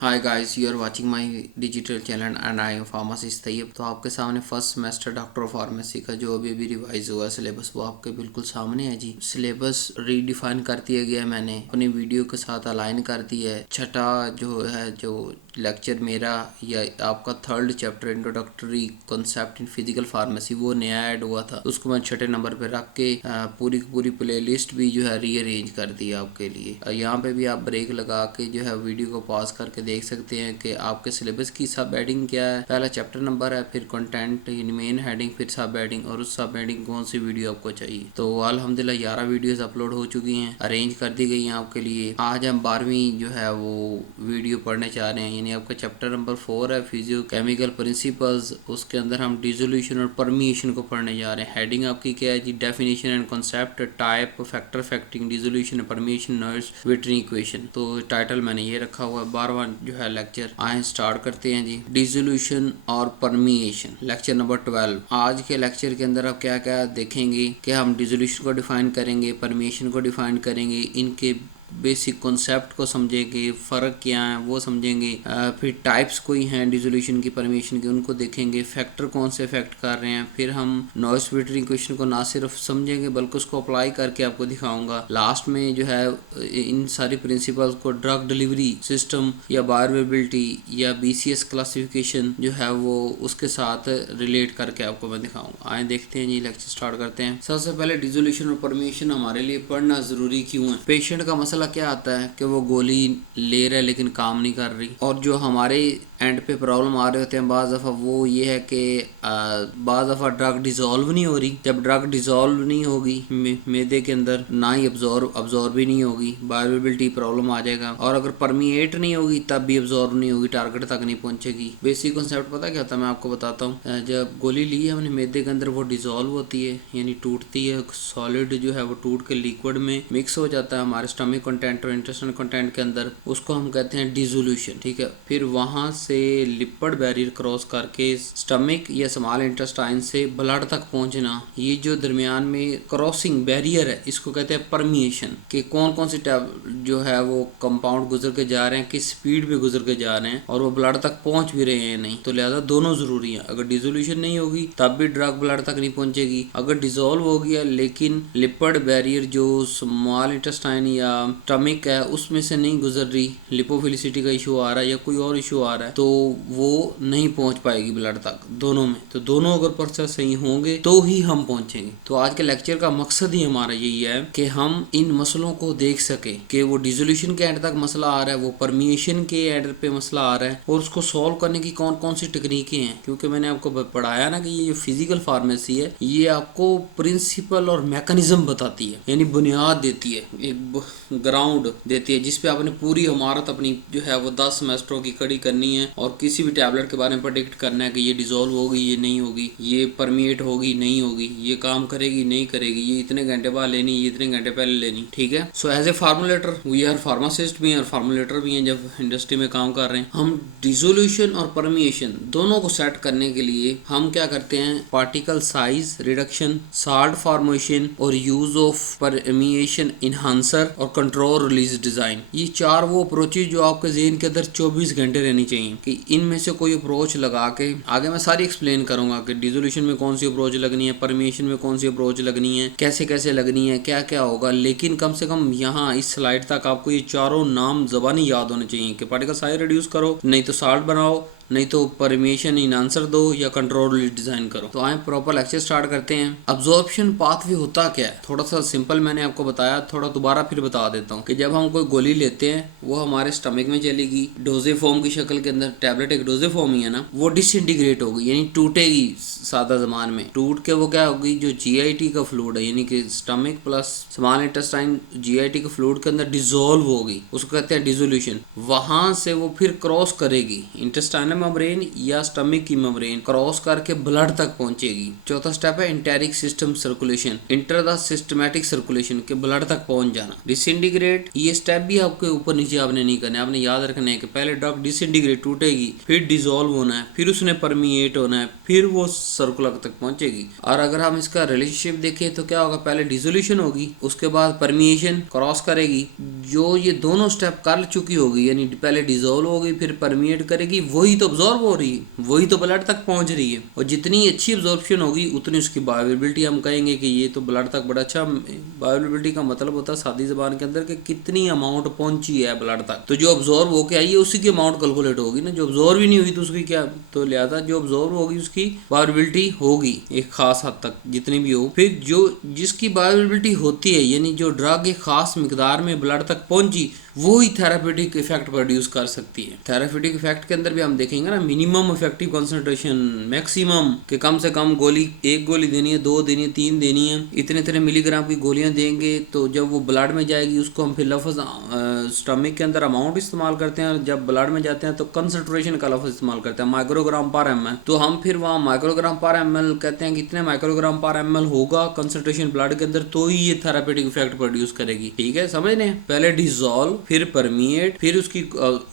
Hi guys, you are watching my digital channel and I am pharmacist Taiyab. तो आपके सामने first semester doctor of pharmacy का जो अभी रिवाइज हुआ सिलेबस वो आपके बिल्कुल सामने है जी। सिलेबस रीडिफाइन कर दिया गया है, मैंने अपनी वीडियो के साथ अलाइन कर दिया है। छठा जो है जो लेक्चर मेरा या आपका third chapter introductory concept in physical pharmacy वो नया ऐड हुआ था, उसको मैं छठे नंबर पे रख के पूरी की पूरी प्लेलिस्ट भी जो है रीअरेंज कर दी आपके लिए। यहाँ पे भी आप ब्रेक लगा के जो है वीडियो को पॉज करके देख सकते हैं कि आपके सिलेबस की सब हेडिंग क्या है। पहला चैप्टर नंबर है, फिर कंटेंट मेन हेडिंग, फिर सब हेडिंग और उस सब हेडिंग कौन सी वीडियो आपको चाहिए। तो अल्हम्दुलिल्लाह 11 वीडियोस अपलोड हो चुकी हैं, अरेंज कर दी गई हैं आपके लिए। आज हम 12वीं जो है वो वीडियो पढ़ने चाह रहे हैं, यानी आपका चैप्टर नंबर 4 है फिजियो केमिकल प्रिंसिपल्स। उसके अंदर हम डिसोल्यूशन और परमिएशन को पढ़ने जा रहे हैं। हेडिंग आपकी क्या है जी? Definition and concept, type, factor affecting, dissolution, permeation, Noyes Whitney equation. तो टाइटल मैंने ये रखा हुआ है। 12वां जो है लेक्चर आए स्टार्ट करते हैं जी। डिसोल्यूशन और परमिएशन, लेक्चर नंबर 12। आज के लेक्चर के अंदर आप क्या क्या देखेंगे कि हम डिसोल्यूशन को डिफाइन करेंगे, परमिएशन को डिफाइन करेंगे, इनके बेसिक कॉन्सेप्ट को समझेंगे, फ़र्क क्या है वो समझेंगे। फिर टाइप्स कोई हैं डिसोल्यूशन की, परमिशन की, उनको देखेंगे। फैक्टर कौन से इफेक्ट कर रहे हैं। फिर हम नॉइस फिल्टरिंग क्वेश्चन को ना सिर्फ समझेंगे बल्कि उसको अप्लाई करके आपको दिखाऊंगा। लास्ट में जो है इन सारी प्रिंसिपल्स को ड्रग डिलीवरी सिस्टम या बायोअवेलेबिलिटी या BCS क्लासिफिकेशन जो है वो उसके साथ रिलेट करके आपको मैं दिखाऊंगा। आए देखते हैं जी, लेक्चर स्टार्ट करते हैं। सबसे पहले डिसोल्यूशन और परमिशन हमारे लिए पढ़ना जरूरी क्यों है। पेशेंट का मसला क्या आता है कि वो गोली ले रहा है लेकिन काम नहीं कर रही, और जो हमारे एंड पे प्रॉब्लम आ रहे होते हैं बाज़ दफ़ा वो ये है कि बाज़ दफ़ा ड्रग डिज़ोल्व नहीं हो रही। जब ड्रग डिज़ोल्व नहीं होगी मैदे के अंदर, ना ही अब्जॉर्ब भी नहीं होगी, बायोअवेलेबिलिटी प्रॉब्लम आ जाएगा। और अगर परमिएट नहीं होगी तब भी अब्जॉर्ब नहीं होगी, टारगेट तक नहीं पहुंचेगी। बेसिक कॉन्सेप्ट पता क्या होता है, मैं आपको बताता हूँ। जब गोली ली है हमने मैदे के अंदर, वो डिज़ोल्व होती है यानी टूटती है। सॉलिड जो है वो टूट के लिक्विड में मिक्स हो जाता है हमारे स्टमक कंटेंट और इंटेस्टाइन कंटेंट के अंदर, उसको हम कहते हैं डिसोल्यूशन। ठीक है, फिर वहां से लिपिड बैरियर क्रॉस करके स्टमक या स्मॉल इंटेस्टाइन से ब्लड तक पहुंचना, ये जो दरमियान में क्रॉसिंग बैरियर है इसको कहते हैं परमिएशन। कि कौन कौन सी जो है वो कंपाउंड गुजर के जा रहे हैं, किस स्पीड पे गुजर के जा रहे हैं, और वो ब्लड तक पहुंच भी रहे हैं नहीं। तो लिहाजा दोनों जरूरी है। अगर डिसोल्यूशन नहीं होगी तब भी ड्रग ब्लड तक नहीं पहुंचेगी। अगर डिसॉल्व हो गया लेकिन लिपिड बैरियर जो स्मॉल इंटेस्टाइन या स्टमक है उसमें से नहीं गुजर रही, लिपोफिलिसिटी का इशू आ रहा है या कोई और इशू आ रहा है, तो वो नहीं पहुंच पाएगी ब्लड तक। दोनों में तो दोनों अगर प्रोसेस सही होंगे तो ही हम पहुंचेंगे। तो आज के लेक्चर का मकसद ही हमारा यही है कि हम इन मसलों को देख सके कि वो डिसोल्यूशन के एंड तक मसला आ रहा है, वो परमिएशन के एंड पे मसला आ रहा है, और उसको सॉल्व करने की कौन कौन सी टेक्निकें हैं। क्योंकि मैंने आपको पढ़ाया ना कि ये जो फिजिकल फार्मेसी है ये आपको प्रिंसिपल और मैकेनिज्म बताती है, यानी बुनियाद देती है, एक ग्राउंड देती है जिसपे आपने पूरी इमारत अपनी जो है वो 10 सेमेस्टरों की खड़ी करनी है। और किसी भी टैबलेट के बारे में प्रेडिक्ट करना है कि ये डिसॉल्व होगी, ये नहीं होगी, ये परमिएट होगी, नहीं होगी, ये काम करेगी, नहीं करेगी, ये इतने घंटे बाद लेनी, ये इतने घंटे पहले लेनी। ठीक है। So as a formulator we are pharmacist भी हैं और फार्मुलेटर भी हैं। जब इंडस्ट्री में काम कर रहे हैं हम डिसोल्यूशन और परमिएशन दोनों को सेट करने के लिए हम क्या करते हैं, particle size reduction, salt formation और यूज ऑफ परमिएशन इनहांसर और कंट्रोल रिलीज डिजाइन, ये चार वो अप्रोचेज जो आपके ज़हन के अंदर 24 घंटे रहनी चाहिए। कि इनमें से कोई अप्रोच लगा के आगे मैं सारी एक्सप्लेन करूंगा कि डिसोल्यूशन में कौन सी अप्रोच लगनी है, परमिएशन में कौन सी अप्रोच लगनी है, कैसे कैसे लगनी है, क्या क्या होगा। लेकिन कम से कम यहाँ इस स्लाइड तक आपको ये चारों नाम ज़बानी याद होने चाहिए कि पार्टिकल साइज रिड्यूस करो, नहीं तो साल्ट बनाओ, नहीं तो परमिशन इन आंसर दो, या कंट्रोल डिजाइन करो। तो आए प्रॉपर लेक्चर स्टार्ट करते हैं। अब्जॉर्प्शन पाथवे होता क्या है, थोड़ा सा सिंपल मैंने आपको बताया, थोड़ा दोबारा फिर बता देता हूँ। कि जब हम कोई गोली लेते हैं वो हमारे स्टमक में चलेगी डोजे फॉर्म की शक्ल के अंदर, टैबलेट एक डोजे फॉर्म ही है ना, वो डिसइंटीग्रेट होगी यानी टूटेगी। सादा जमान में टूट के वो क्या होगी, जो GIT का फ्लूइड है यानी कि stomach plus small intestine GIT के फ्लूइड के अंदर डिसॉल्व होगी, उसको कहते हैं डिसोल्यूशन। वहां से वो फिर क्रॉस करेगी इंटेस्टाइनम मेम्ब्रेन या स्टमक की मेम्ब्रेन क्रॉस करके ब्लड तक पहुंचेगी। चौथा स्टेप है enteric system circulation, enter the systematic circulation के ब्लड तक पहुंच जाना। डिसइंटीग्रेट, ये स्टेप भी आपके ऊपर नीचे आपने नहीं करना है, आपने याद रखना है कि पहले ड्रग डिसइंटीग्रेट टूटेगी, फिर डिसॉल्व होना है, फिर उसने परमिएट होना है, फिर वो सर्कुलर तक पहुंचेगी। और अगर हम इसका रिलेशनशिप देखें तो क्या होगा, पहले डिसोल्यूशन होगी, उसके बाद परमिएशन क्रॉस करेगी। जो ये दोनों स्टेप कर चुकी होगी, यानी पहले डिसॉल्व होगी फिर परमिएट करेगी, वही तो अब्जॉर्ब हो रही है, वही तो ब्लड तक पहुंच रही है। और जितनी अच्छी अब्जॉर्प्शन होगी उतनी उसकी बायोअवेलेबिलिटी, हम कहेंगे कि ये तो ब्लड तक बड़ा अच्छा। बायोअवेलेबिलिटी का मतलब होता है सादी जबान के अंदर कि कितनी अमाउंट पहुंची है ब्लड तक। तो जो अब्जॉर्ब होके आई है उसी की अमाउंट कैलकुलेट होगी ना, जो अब्जॉर्ब ही नहीं हुई तो उसकी क्या, तो लिहाजा जो अब्जॉर्ब होगी उसकी बायोअवेलेबिलिटी होगी एक खास हद तक जितनी भी हो। फिर जो जिसकी बायोअवेलेबिलिटी होती है, यानी जो ड्रग एक खास मिकदार में ब्लड तक पहुंची, वो ही थेरापेटिक इफेक्ट प्रोड्यूस कर सकती है। थेरापेटिक इफेक्ट के अंदर भी हम देखेंगे ना, मिनिमम इफेक्टिव कंसंट्रेशन, मैक्सिमम के कम से कम गोली, एक गोली देनी है, 2 देनी है, 3 देनी है, इतने मिलीग्राम की गोलियां देंगे। तो जब वो ब्लड में जाएगी उसको हम फिर लफ्ज स्टमक के अंदर अमाउंट इस्तेमाल करते हैं, और जब ब्लड में जाते हैं तो कंसंट्रेशन का लफ्ज इस्तेमाल करते हैं, माइक्रोग्राम पर एम एल। तो हम फिर वहाँ माइक्रोग्राम पर एम एल कहते हैं, कितने माइक्रोग्राम पर एम एल होगा कंसंट्रेशन ब्लड के अंदर, तो ही ये थेरापेटिक इफेक्ट प्रोड्यूस करेगी। ठीक है, समझ रहे हैं? पहले डिसॉल्व, फिर परमिएट, फिर उसकी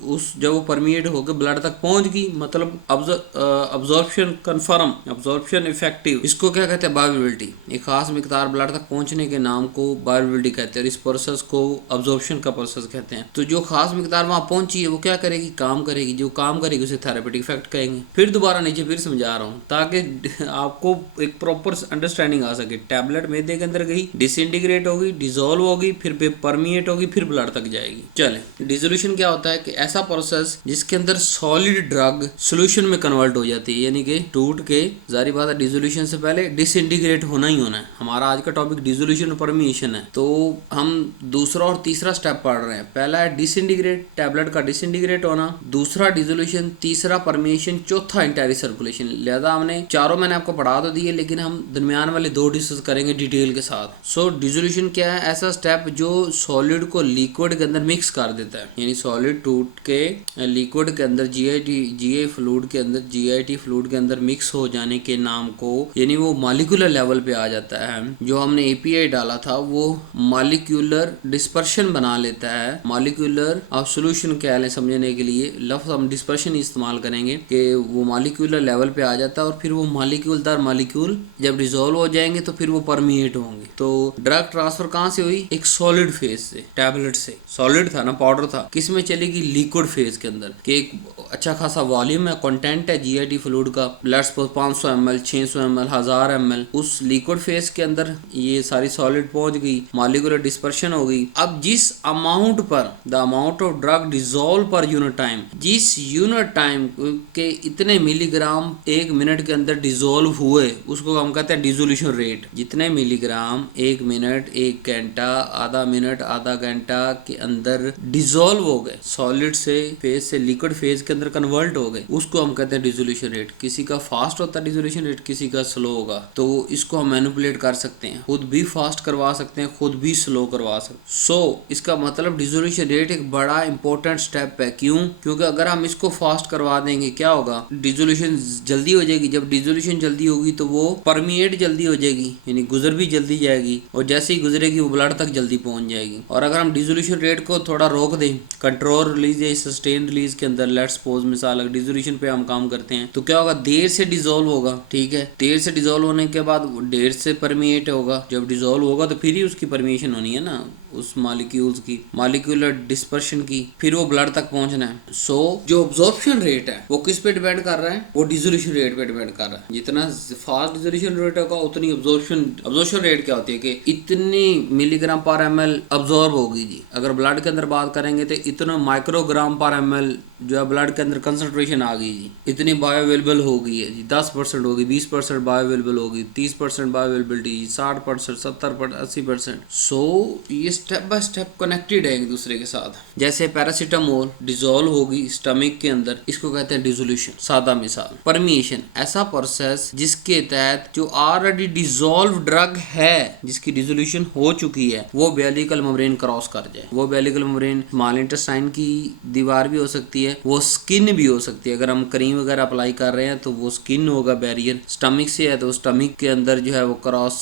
उस जब वो परमिएट होकर ब्लड तक पहुंच गई, मतलब अब्जॉर्प्शन कंफर्म, अब्जॉर्प्शन इफेक्टिव, इसको क्या कहते हैं, बायोअवेलेबिलिटी। एक खास मिकदार ब्लड तक पहुंचने के नाम को बायोअवेलेबिलिटी कहते हैं, इस प्रोसेस को अब्जॉर्प्शन का प्रोसेस कहते हैं। तो जो खास मिकदार वहां पहुंची है वो क्या करेगी, काम करेगी, जो काम करेगी उसे थेरापेटिक इफेक्ट कहेंगे। फिर दोबारा नीचे फिर समझा रहा हूँ ताकि आपको एक प्रॉपर अंडरस्टैंडिंग आ सके। टैबलेट मैदे के अंदर गई, डिसइंटीग्रेट होगी, डिसॉल्व होगी, फिर परमिएट होगी, फिर ब्लड तक जाएगी। चले, डिसोल्यूशन क्या होता है कि ऐसा प्रोसेस जिसके अंदर सॉलिड ड्रग सोल्यूशन में कन्वर्ट हो जाती है, यानी कि टूट के, जारी बात है डिसोल्यूशन से पहले डिसइंटीग्रेट होना ही होना है। हमारा आज का टॉपिक डिसोल्यूशन और परमिएशन है, तो हम दूसरा और तीसरा स्टेप पढ़ रहे हैं। पहला है डिसइंटीग्रेट, टैबलेट का डिसइंटीग्रेट होना, दूसरा डिसोल्यूशन, तीसरा परमिएशन, चौथा इंटेरिक सर्कुलेशन। लिहाजा हमने चारों मैंने आपको पढ़ा तो दिए, लेकिन हम दरमियान वाले 2 डिस्कस करेंगे डिटेल के साथ। सो डिसोल्यूशन क्या है, ऐसा स्टेप जो सॉलिड को लिक्विड के अंदर मिक्स कर देता है, यानी सॉलिड टूट के लिक्विड के अंदर जीआई फ्लूइड के अंदर, जीआईटी फ्लूइड के अंदर मिक्स हो जाने के नाम को, यानी वो मॉलिक्यूलर लेवल पे आ जाता है। जो हमने एपीआई डाला था वो मॉलिक्यूलर डिस्पर्शन बना लेता है। मॉलिक्यूलर आप सोल्यूशन क्या है समझने के लिए लफ्ज हम डिस्पर्शन इस्तेमाल करेंगे कि वो मॉलिक्यूलर लेवल पे आ जाता है, और फिर वो मॉलिक्यूल दर मॉलिक्यूल जब डिसॉल्व हो जाएंगे तो फिर वो परमिएट होंगे। तो ड्रग ट्रांसफर कहाँ से हुई, एक सॉलिड फेज से, टैबलेट से, सॉलिड था ना, पाउडर था, किस में चलेगी, लिक्विड फेज के अंदर, कि एक अच्छा खासा वॉल्यूम है, कंटेंट है जीआईटी फ्लूइड का, let's suppose 500 ml, 600 ml, 1000 ml, उस लिक्विड फेज के अंदर ये सारी सॉलिड पहुंच गई, मॉलिक्यूलर डिस्पर्शन हो गई। अब जिस अमाउंट पर, the amount of drug dissolve per unit time, जिस यूनिट टाइम के इतने मिलीग्राम 1 मिनट के अंदर डिसॉल्व हुए, उसको हम कहते हैं डिसोल्यूशन रेट। जितने मिलीग्राम 1 मिनट, 1 घंटा, आधा मिनट, आधा घंटा के अंदर डिसॉल्व हो गए, सॉलिड से फेज से लिक्विड फेज के अंदर कन्वर्ट हो गए, उसको हम कहते हैं डिसोल्यूशन रेट। किसी का फास्ट होता है डिसोल्यूशन रेट, किसी का स्लो होगा, तो इसको हम मैनिपुलेट कर सकते हैं, खुद भी फास्ट करवा सकते हैं, खुद भी स्लो करवा सकते हैं। सो इसका मतलब डिसोल्यूशन रेट एक बड़ा इंपॉर्टेंट स्टेप है। क्यों? क्योंकि अगर हम इसको फास्ट करवा देंगे क्या होगा, डिसोल्यूशन जल्दी हो जाएगी। जब डिसोल्यूशन जल्दी होगी तो वो परमिएट जल्दी हो जाएगी, यानी गुजर भी जल्दी जाएगी, और जैसे ही गुजरेगी वो ब्लड तक जल्दी पहुंच जाएगी। और अगर हम डिसोल्यूशन रेट को थोड़ा रोक दें, कंट्रोल रिलीज या सस्टेन रिलीज के अंदर, लेट्स सपोज मिसाल अगर डिसोल्यूशन पे हम काम करते हैं तो क्या होगा, देर से डिसॉल्व होगा। ठीक है, देर से डिसॉल्व होने के बाद देर से परमिएट होगा। जब डिसॉल्व होगा तो फिर ही उसकी परमिएशन होनी है ना, उस मॉलिक्यूल्स की, मॉलिक्यूलर डिस्पर्शन की, फिर वो ब्लड तक पहुंचना है। सो जो अब्जॉर्प्शन रेट है वो किस पे डिपेंड कर रहा है, वो डिसोल्यूशन रेट पे डिपेंड कर रहा है। जितना फास्ट डिसोल्यूशन रेट होगा उतनी अब्जॉर्प्शन रेट क्या होती है कि इतनी मिलीग्राम पर एमएल अब्जॉर्ब होगी जी। अगर ब्लड के अंदर बात करेंगे तो इतना माइक्रोग्राम पर एमएल जो है ब्लड के अंदर कंसंट्रेशन आ गई जी, इतनी बायो अवेलेबल हो गई है जी, 10% होगी, 20% बायो अवेलेबल होगी, 30% बायो अवेलेबिलिटी, 60%, 70%, 80%। सो ये स्टेप बाय स्टेप कनेक्टेड है एक दूसरे के साथ। जैसे पैरासीटामोल डिजोल्व होगी स्टमक के अंदर, इसको कहते हैं डिसोल्यूशन। सादा मिसाल, परमिएशन ऐसा प्रोसेस जिसके तहत जो ऑलरेडी डिजोल्व ड्रग है, जिसकी डिसोल्यूशन हो चुकी है, वो बेलिकल मेम्ब्रेन क्रॉस कर जाए। वो बेलिकल मेम्ब्रेन स्मॉल इंटेस्टाइन की दीवार भी हो सकती है, वो स्किन भी हो सकती है। अगर हम क्रीम वगैरह अप्लाई कर रहे हैं तो वो स्किन होगा बैरियर। स्टमक से है तो स्टमक के अंदर जो है वो क्रॉस,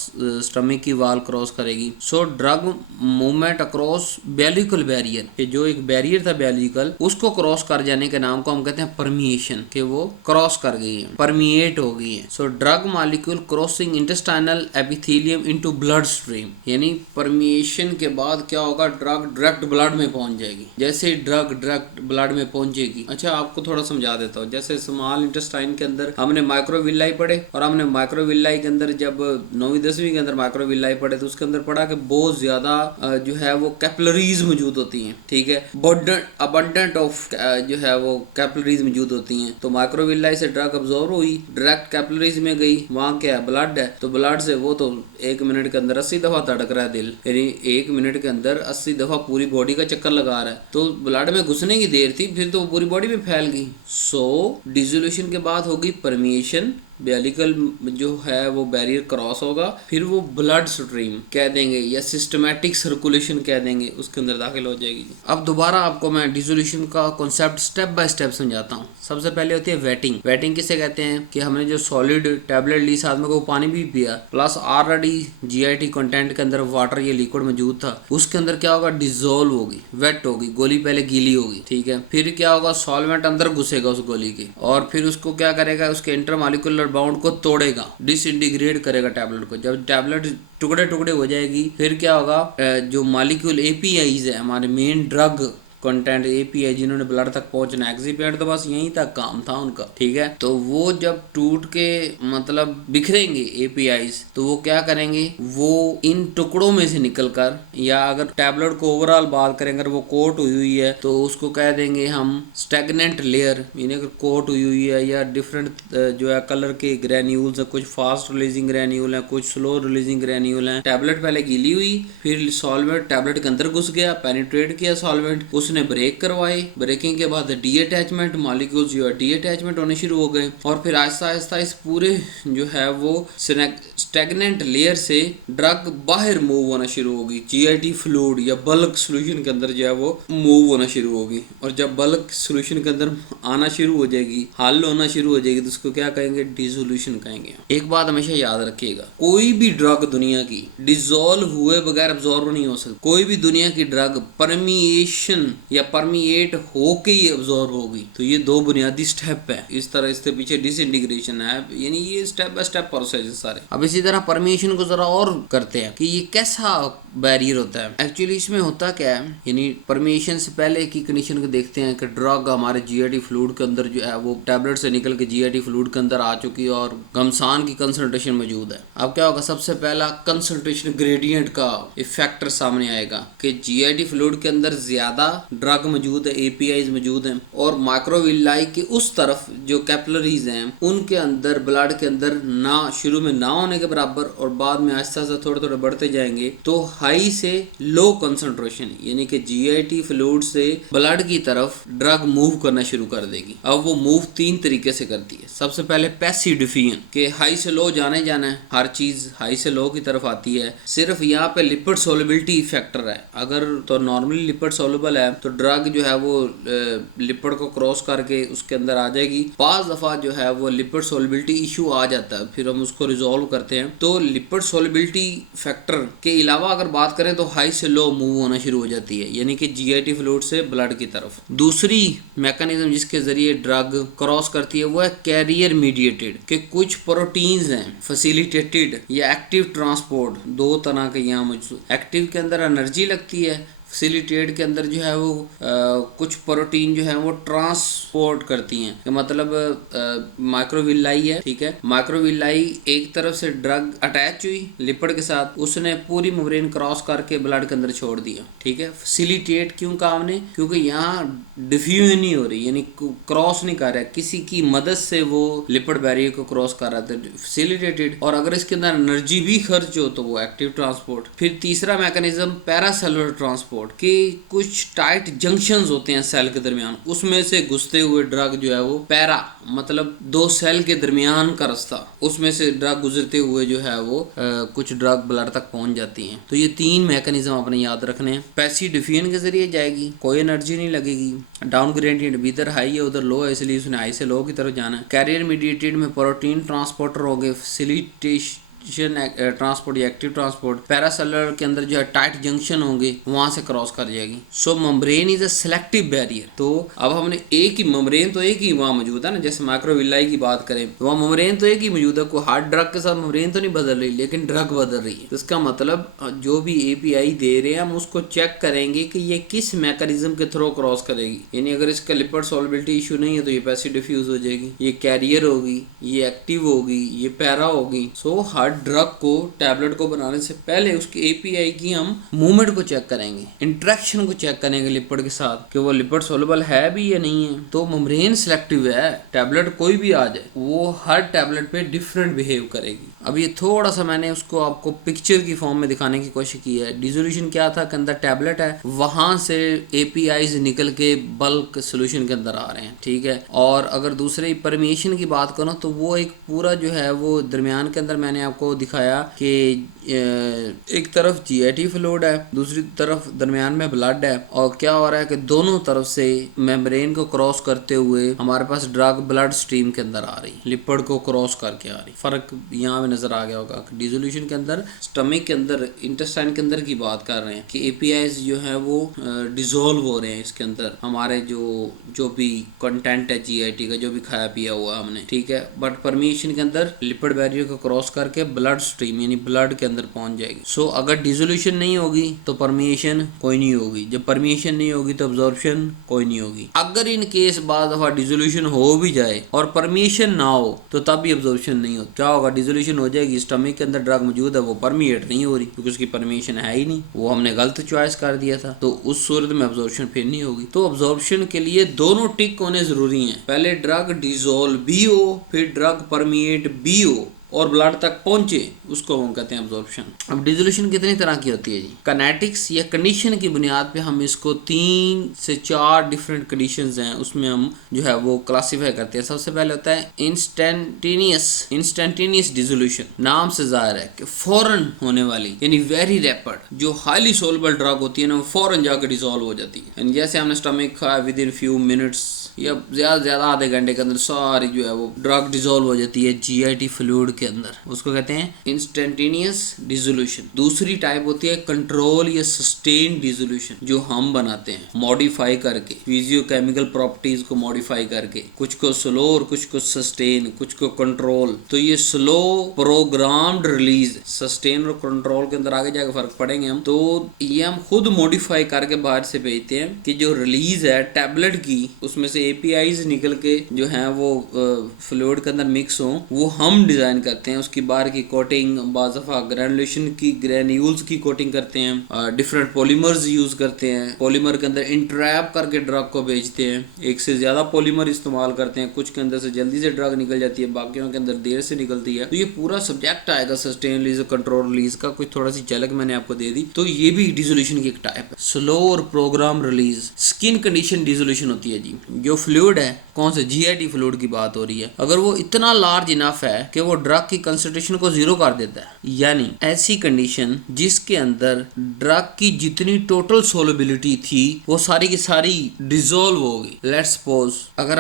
स्टमक की वाल क्रॉस करेगी। So drug movement across biological barrier, कि जो एक बैरियर था बेलिकल, उसको क्रॉस कर जाने के नाम को हम कहते हैं परमिएशन, कि वो क्रॉस कर गई है, परमिएट हो गई है। So drug molecule crossing intestinal epithelium into blood stream, यानी परमिएशन के बाद क्या होगा, ड्रग डायरेक्ट ब्लड में पहुंच जाएगी। जैसे ही ड्रग डायरेक्ट ब्लड में पहुंचेगी, अच्छा आपको थोड़ा समझा देता हूँ। जैसे स्मॉल इंटेस्टाइन के अंदर हमने माइक्रोविलाई पढ़े, और हमने माइक्रोविलाई के अंदर जब 9वीं 10वीं के अंदर माइक्रोविलाई पढ़े तो उसके अंदर पढ़ा कि बहुत ज्यादा जो है वो कैपिलरीज मौजूद होती हैं, ठीक है, अबंडेंट ऑफ जो है वो कैपिलरीज मौजूद होती हैं। तो माइक्रोविलाई से ड्रग अब्जॉर्ब हुई, डायरेक्ट कैपिलरीज में गई, वहाँ क्या है, ब्लड है, तो ब्लड से वो तो 1 मिनट के अंदर 80 दफा धड़क रहा है दिल, यानी 1 मिनट के अंदर 80 दफा पूरी बॉडी का चक्कर लगा रहा है। तो ब्लड में घुसने की देर थी, फिर तो पूरी बॉडी में फैल गई। सो डिसोल्यूशन के बाद होगी परमिएशन, बेलिकल जो है वो बैरियर क्रॉस होगा, फिर वो ब्लड स्ट्रीम कह देंगे या सिस्टमैटिक सर्कुलेशन कह देंगे, उसके अंदर दाखिल हो जाएगी। अब दोबारा आपको मैं डिसोल्यूशन का कॉन्सेप्ट स्टेप बाय स्टेप समझाता हूँ। सबसे पहले होती है वेटिंग। वेटिंग किसे कहते हैं कि हमने जो सॉलिड टैबलेट ली, साथ में को पानी भी पिया, प्लस ऑलरेडी जीआईटी कंटेंट के अंदर वाटर या लिक्विड मौजूद था, उसके अंदर क्या होगा, डिसॉल्व होगी, वेट होगी, गोली पहले गीली होगी, ठीक है, फिर क्या होगा, सॉल्वेंट अंदर घुसेगा उस गोली के, और फिर उसको क्या करेगा, उसके इंटरमॉलिक्यूलर बाउंड को तोड़ेगा, डिसइंटीग्रेट करेगा टैबलेट को। जब टैबलेट टुकड़े टुकड़े हो जाएगी, फिर क्या होगा, जो मॉलिक्यूल एपीआईज है, हमारे मेन ड्रग कंटेंट एपीआई जिन्होंने ब्लड तक पहुंचना, एक्सिपिएंट तो बस यहीं तक काम था उनका, ठीक है, तो वो जब टूट के मतलब बिखरेंगे एपीआईज, तो वो क्या करेंगे, वो इन टुकड़ों में से निकलकर, या अगर टैबलेट को ओवरऑल बात करें, अगर वो कोट हुई है तो उसको कह देंगे हम स्टैग्नेंट लेयर, यानी अगर कोट हुई है, या डिफरेंट जो है कलर के ग्रैन्यूल्स है, कुछ फास्ट रिलीजिंग ग्रैन्यूल है, कुछ स्लो रिलीजिंग ग्रैन्यूल है। टैबलेट पहले गीली हुई, फिर सॉल्वेंट टैबलेट के अंदर घुस गया, पेनिट्रेट किया सॉल्वेंट, उसने ब्रेक करवाए, ब्रेकिंग के बाद डी अटैचमेंट, मॉलिक्यूल्स जो है डी अटैचमेंट होने शुरू हो गए, और फिर आहिस्ता आहिस्ता इस पूरे जो है वो स्टैग्नेंट लेयर से ड्रग बाहर मूव होना शुरू होगी, जीआईटी फ्लूइड या बल्क सॉल्यूशन के अंदर जो है वो मूव होना शुरू होगी। और जब बल्क सॉल्यूशन के अंदर आना शुरू हो जाएगी, हल होना शुरू हो जाएगी, तो उसको क्या कहेंगे, डिसोल्यूशन कहेंगे। एक बात हमेशा याद रखिएगा, कोई भी ड्रग दुनिया की डिसॉल्व हुए बगैर अब्जॉर्ब नहीं हो सकती। कोई भी दुनिया की ड्रग परमिएशन या परमिएट होके ही अब्जॉर्ब होगी। तो ये 2 बुनियादी स्टेप है, इस तरह इसके पीछे डिसइंटीग्रेशन है, यानी ये स्टेप बाय स्टेप प्रोसेस है सारे। अब इसी तरह परमिएशन को जरा और करते हैं कि ये कैसा बैरियर होता है। एक्चुअली इसमें होता क्या है, यानी परमिएशन से पहले की कंडीशन को देखते हैं कि ड्रग हमारे जीआईटी फ्लूइड के अंदर जो है वो टैबलेट से निकल के जीआईटी फ्लूइड के अंदर आ चुकी है और घमसान की कंसंट्रेशन मौजूद है। अब क्या होगा, सबसे पहला कंसंट्रेशन ग्रेडियंट का फैक्टर सामने आएगा कि जीआईटी फ्लूइड के अंदर ज्यादा ड्रग मौजूद है, एपीआईज मौजूद हैं, और माइक्रोविलाई के उस तरफ जो कैपिलरीज हैं उनके अंदर ब्लड के अंदर ना शुरू में ना होने के बराबर, और बाद में आहिस्ता आहिस्ता थोड़े थोड़े बढ़ते जाएंगे, तो हाई से लो कंसंट्रेशन, यानी कि जीआईटी फ्लूइड से ब्लड की तरफ ड्रग मूव करना शुरू कर देगी। अब वो मूव 3 तरीके से करती है। सबसे पहले पैसिव डिफिजन, के हाई से लो जाने जाना है, हर चीज हाई से लो की तरफ आती है। सिर्फ यहाँ पे लिपिड सोलबिलिटी फैक्टर है, अगर तो नॉर्मली लिपिड सोलबल है तो ड्रग जो है वो लिपिड को क्रॉस करके उसके अंदर आ जाएगी। 5 दफा जो है वो लिपिड सोलबिलिटी इशू आ जाता है, फिर हम उसको रिजोल्व करते हैं। तो लिपिड सोलबिलिटी फैक्टर के अलावा अगर बात करें तो हाई से लो मूव होना शुरू हो जाती है, यानी कि जीआईटी फ्लूइड से ब्लड की तरफ। दूसरी मैकेनिज्म जिसके जरिए ड्रग क्रॉस करती है वो है कैरियर मीडिएटेड, कि कुछ प्रोटीन्स हैं फैसिलिटेटेड या एक्टिव ट्रांसपोर्ट, 2 तरह के यहाँ मौजूद। एक्टिव के अंदर एनर्जी लगती है, फैसिलिटेट के अंदर जो है वो कुछ प्रोटीन जो है वो ट्रांसपोर्ट करती हैं, कि मतलब माइक्रोविलाई है, ठीक है, माइक्रोविलाई एक तरफ से ड्रग अटैच हुई लिपिड के साथ, उसने पूरी मेम्ब्रेन क्रॉस करके ब्लड के अंदर छोड़ दिया, ठीक है। फैसिलिटेट क्यों कहा हमने, क्योंकि यहाँ डिफ्यूजन नहीं हो रही, यानी क्रॉस नहीं कर रहा है, किसी की मदद से वो लिपिड बैरियर को क्रॉस कर रहा था, फैसिलिटेटेड। और अगर इसके अंदर एनर्जी भी खर्च हो तो वो एक्टिव ट्रांसपोर्ट। फिर तीसरा मैकेनिज्म पैरासेलुलर ट्रांसपोर्ट, कि कुछ टाइट जंक्शंस होते हैं सेल के दरमियान, उसमें से घुसते हुए ड्रग जो है वो पैरा मतलब दो सेल के दरमियान का रास्ता, उसमें से ड्रग गुजरते हुए जो है वो कुछ ड्रग ब्लड तक पहुंच जाती हैं। तो ये 3 मैकेनिज्म अपने याद रखने हैं। पैसिव डिफ्यूजन के जरिए जाएगी, कोई एनर्जी नहीं लगेगी। डाउन ग्रेडियंट इधर हाई है उधर लो है, इसलिए उसने हाई से लो की तरफ जाना है। कैरियर मीडिएटेड में प्रोटीन ट्रांसपोर्टर हो गए, फैसिलिटेशन ट्रांसपोर्ट या एक्टिव ट्रांसपोर्ट। पैरासेलुलर के अंदर जो है टाइट जंक्शन होंगे, वहां से क्रॉस कर जाएगी। So membrane is a selective barrier. तो अब हमने एक ही मेम्ब्रेन तो एक ही वहां मौजूद है ना, जैसे माइक्रोविलाई की बात करें तो वहां मेम्ब्रेन तो एक ही मौजूद है, कोई हार्ड ड्रग के साथ मेम्ब्रेन तो नहीं बदल रही, लेकिन ड्रग बदल रही है। तो इसका मतलब जो भी एपीआई दे रहे हैं हम उसको चेक करेंगे कि ये किस मैकेनिज्म के थ्रू क्रॉस करेगी, यानी अगर इसका लिपिड सॉल्युबिलिटी इशू नहीं है तो ये पैसिव डिफ्यूज हो जाएगी, ये कैरियर होगी, ये एक्टिव होगी, ये पैरा होगी। सो हर ड्रग को टैबलेट को बनाने से पहले उसकी एपीआई की हम मूवमेंट को चेक करेंगे, इंटरेक्शन को चेक करेंगे लिपिड के साथ कि वो लिपिड सोल्युबल है भी या नहीं है। तो मेम्ब्रेन सिलेक्टिव है, टैबलेट कोई भी आ जाए वो हर टैबलेट पे डिफरेंट बिहेव करेगी। अब ये थोड़ा सा मैंने उसको आपको पिक्चर की फॉर्म में दिखाने की कोशिश की है। डिसोल्यूशन क्या था कि अंदर टैबलेट है, वहां से एपीआईज निकल के बल्क सोल्यूशन के अंदर आ रहे हैं, ठीक है। और अगर दूसरे परमिएशन की बात करूं तो वो एक पूरा जो है वो दरमियान के अंदर मैंने आपको दिखाया कि एक तरफ जीआईटी फ्लूइड है, दूसरी तरफ दरमियान में ब्लड है, और क्या हो रहा है कि दोनों तरफ से मेम्ब्रेन को क्रॉस करते हुए हमारे पास ड्रग ब्लड स्ट्रीम के अंदर आ रही, लिपिड को क्रॉस करके आ रही। फर्क यहाँ में नजर आ गया होगा। डिसोल्यूशन के अंदर स्टमक के अंदर इंटेस्टाइन के अंदर की बात कर रहे हैं कि एपीआईज जो है वो डिसॉल्व हो रहे हैं इसके अंदर, हमारे जो भी कंटेंट है जीआईटी का, जो भी खाया पिया हुआ हमने, ठीक है। बट परमिएशन के अंदर लिपिड बैरियर को क्रॉस करके ब्लड स्ट्रीम यानी ब्लड के अंदर पहुंच जाएगी। सो अगर डिसोल्यूशन नहीं होगी तो परमिएशन कोई नहीं होगी, जब परमिएशन नहीं होगी तो अब्जॉर्प्शन कोई नहीं होगी। अगर इन केस बाद दफा डिसोल्यूशन हो भी जाए और परमिएशन ना हो तो तब भी अब्जॉर्प्शन नहीं होता। क्या होगा, डिसोल्यूशन हो जाएगी, स्टमक के अंदर ड्रग मौजूद है, वो परमिएट नहीं हो रही क्योंकि उसकी परमिएशन है ही नहीं, वो हमने गलत चॉइस कर दिया था, तो उस सूरत में अब्जॉर्प्शन फिर नहीं होगी। तो अब्जॉर्प्शन के लिए दोनों टिक होने जरूरी हैं, पहले ड्रग डिसॉल्व भी हो, फिर ड्रग परमिएट भी हो और ब्लड तक पहुंचे, उसको हम कहते हैं अब्जॉर्प्शन। अब डिसोल्यूशन कितनी तरह की होती है जी? काइनेटिक्स या कंडीशन की बुनियाद पे हम इसको 3 से 4 डिफरेंट कंडीशंस हैं, उसमें हम जो है वो क्लासिफाई करते हैं। सबसे पहले होता है इंस्टेंटेनियस डिसोल्यूशन। नाम से जाहिर है कि फौरन होने वाली, यानी वेरी रैपिड, जो हाईली सोल्युबल ड्रग होती है ना, वो फौरन जाकर डिसॉल्व हो जाती है। जैसे हमने स्टमक खाया, विद इन फ्यू मिनट्स या ज्यादा से ज्यादा आधे घंटे के अंदर सारी जो है वो ड्रग डिसॉल्व हो जाती है जीआईटी फ्लूइड के अंदर, उसको कहते हैं इंस्टेंटेनियस डिसोल्यूशन। दूसरी टाइप होती है कंट्रोल या सस्टेन डिसोल्यूशन, जो हम बनाते हैं मॉडिफाई करके, फिजियोकेमिकल प्रॉपर्टीज को मॉडिफाई करके, कुछ को स्लो और कुछ को सस्टेन, कुछ को कंट्रोल। तो ये स्लो प्रोग्राम्ड रिलीज, सस्टेन और कंट्रोल के अंदर आगे जाकर फर्क पड़ेंगे हम। तो ये हम खुद मॉडिफाई करके बाहर से भेजते हैं कि जो रिलीज है टैबलेट की, उसमें से एपीआईज निकल के जो है वो फ्लूइड के अंदर मिक्स हो, वो हम डिजाइन करते हैं। उसकी बाहर की कोटिंग, बाज़फ़ा ग्रेनुलेशन की, ग्रेन्यूल्स की कोटिंग करते हैं, डिफरेंट पॉलीमर्स यूज करते हैं, पॉलीमर के अंदर इंट्रैप करके ड्रग को भेजते हैं। एक से ज्यादा पॉलीमर इस्तेमाल करते हैं, कुछ के अंदर से जल्दी से ड्रग निकल जाती है, बाकियों के अंदर देर से निकलती है। तो ये पूरा सब्जेक्ट आएगा सस्टेन रिलीज और कंट्रोल रिलीज का, कुछ थोड़ा सी झलक मैंने आपको दे दी। तो ये भी डिसोल्यूशन की एक टाइप है, स्लो और program release. Skin condition dissolution होती है जी, जो फ्लूइड है, कौन से जीआईटी फ्लूइड की बात हो रही है, अगर वो इतना लार्ज इनफ है कि वो ड्रग की कंसंट्रेशन को जीरो कर देता है, यानी ऐसी कंडीशन जिसके अंदर ड्रग की जितनी टोटल सोलबिलिटी थी वो सारी की सारी डिसॉल्व होगी। लेट्स सपोज अगर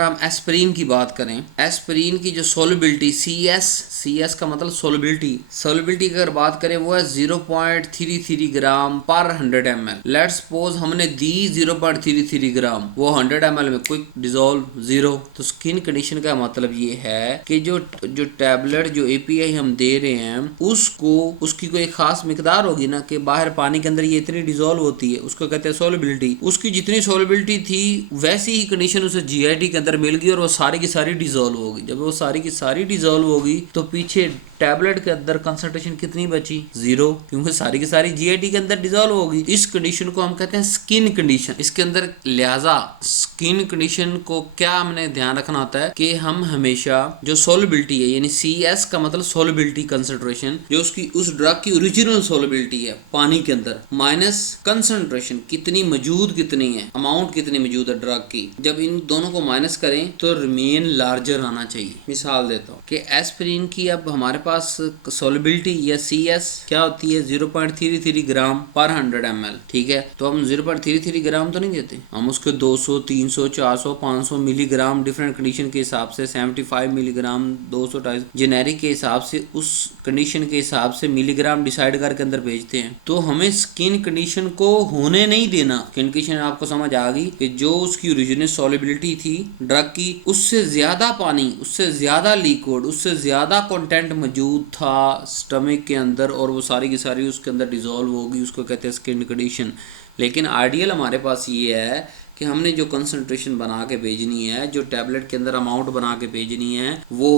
हम एस्पिरिन की बात करें, एस्पिरिन की जो सोलबिलिटी CS का मतलब सोलबिलिटी की अगर बात करें वो है 0.33 ग्राम पर 100 ml। लेट्स सपोज हमने दी 0.33 33 ग्राम, वो 100 ml में क्विक डिजोल्व 0। तो स्किन कंडीशन का मतलब ये है कि जो टैबलेट जो एपीआई हम दे रहे हैं उसको उसकी कोई खास मिकदार होगी ना कि बाहर पानी के अंदर ये इतनी डिजोल्व होती है, उसको कहते हैं सोलिबिलिटी। उसकी जितनी सोलिबिलिटी थी वैसी ही कंडीशन उसे जीआईटी के अंदर मिल गई और वो सारी की सारी डिजोल्व होगी। जब वो सारी की सारी डिजोल्व होगी तो पीछे टैबलेट के अंदर कंसंट्रेशन कितनी बची? 0, क्योंकि सारी की सारी जीआईटी के अंदर डिजोल्व होगी। इस कंडीशन को हम कहते हैं स्किन कंडीशन। इसके अंदर लिहाजा स्किन कंडीशन को क्या हमने ध्यान रखना होता है कि हम हमेशा जो सोलिबिलिटी है, यानी CS का मतलब सोलिबिलिटी कंसंट्रेशन, जो उसकी उस ड्रग की ओरिजिनल सोलिबिलिटी है पानी के अंदर, माइनस कंसंट्रेशन कितनी मौजूद कितनी है, अमाउंट कितनी मौजूद है ड्रग की, जब इन दोनों को माइनस करें तो रिमेन लार्जर आना चाहिए। मिसाल देता हूँ कि एस्पिरिन की अब हमारे पास सोलिबिलिटी या CS क्या होती है? 0.33 ग्राम पर 100 ml। ठीक है, तो हम 0.33 ग्राम तो नहीं देते, हम उसके 200, 300, 400, 500 मिलीग्राम डिफरेंट कंडीशन के हिसाब से, 75 मिलीग्राम, 200, 250 जेनेरिक के हिसाब से, उस कंडीशन के हिसाब से मिलीग्राम डिसाइड करके अंदर भेजते हैं। तो हमें स्किन कंडीशन को होने नहीं देना। स्किन कंडीशन आपको समझ आ गई कि जो उसकी ओरिजिनल सॉलिबिलिटी थी ड्रग की, उससे ज्यादा पानी, उससे ज्यादा लिक्विड, उससे ज्यादा कंटेंट मौजूद था स्टमक के अंदर और वो सारी की सारी उसके अंदर डिजोल्व होगी, उसको कहते हैं स्किन कंडीशन। लेकिन आइडियल हमारे पास ये है कि हमने जो कंसंट्रेशन बना के भेजनी है, जो टैबलेट के अंदर अमाउंट बना के भेजनी है, वो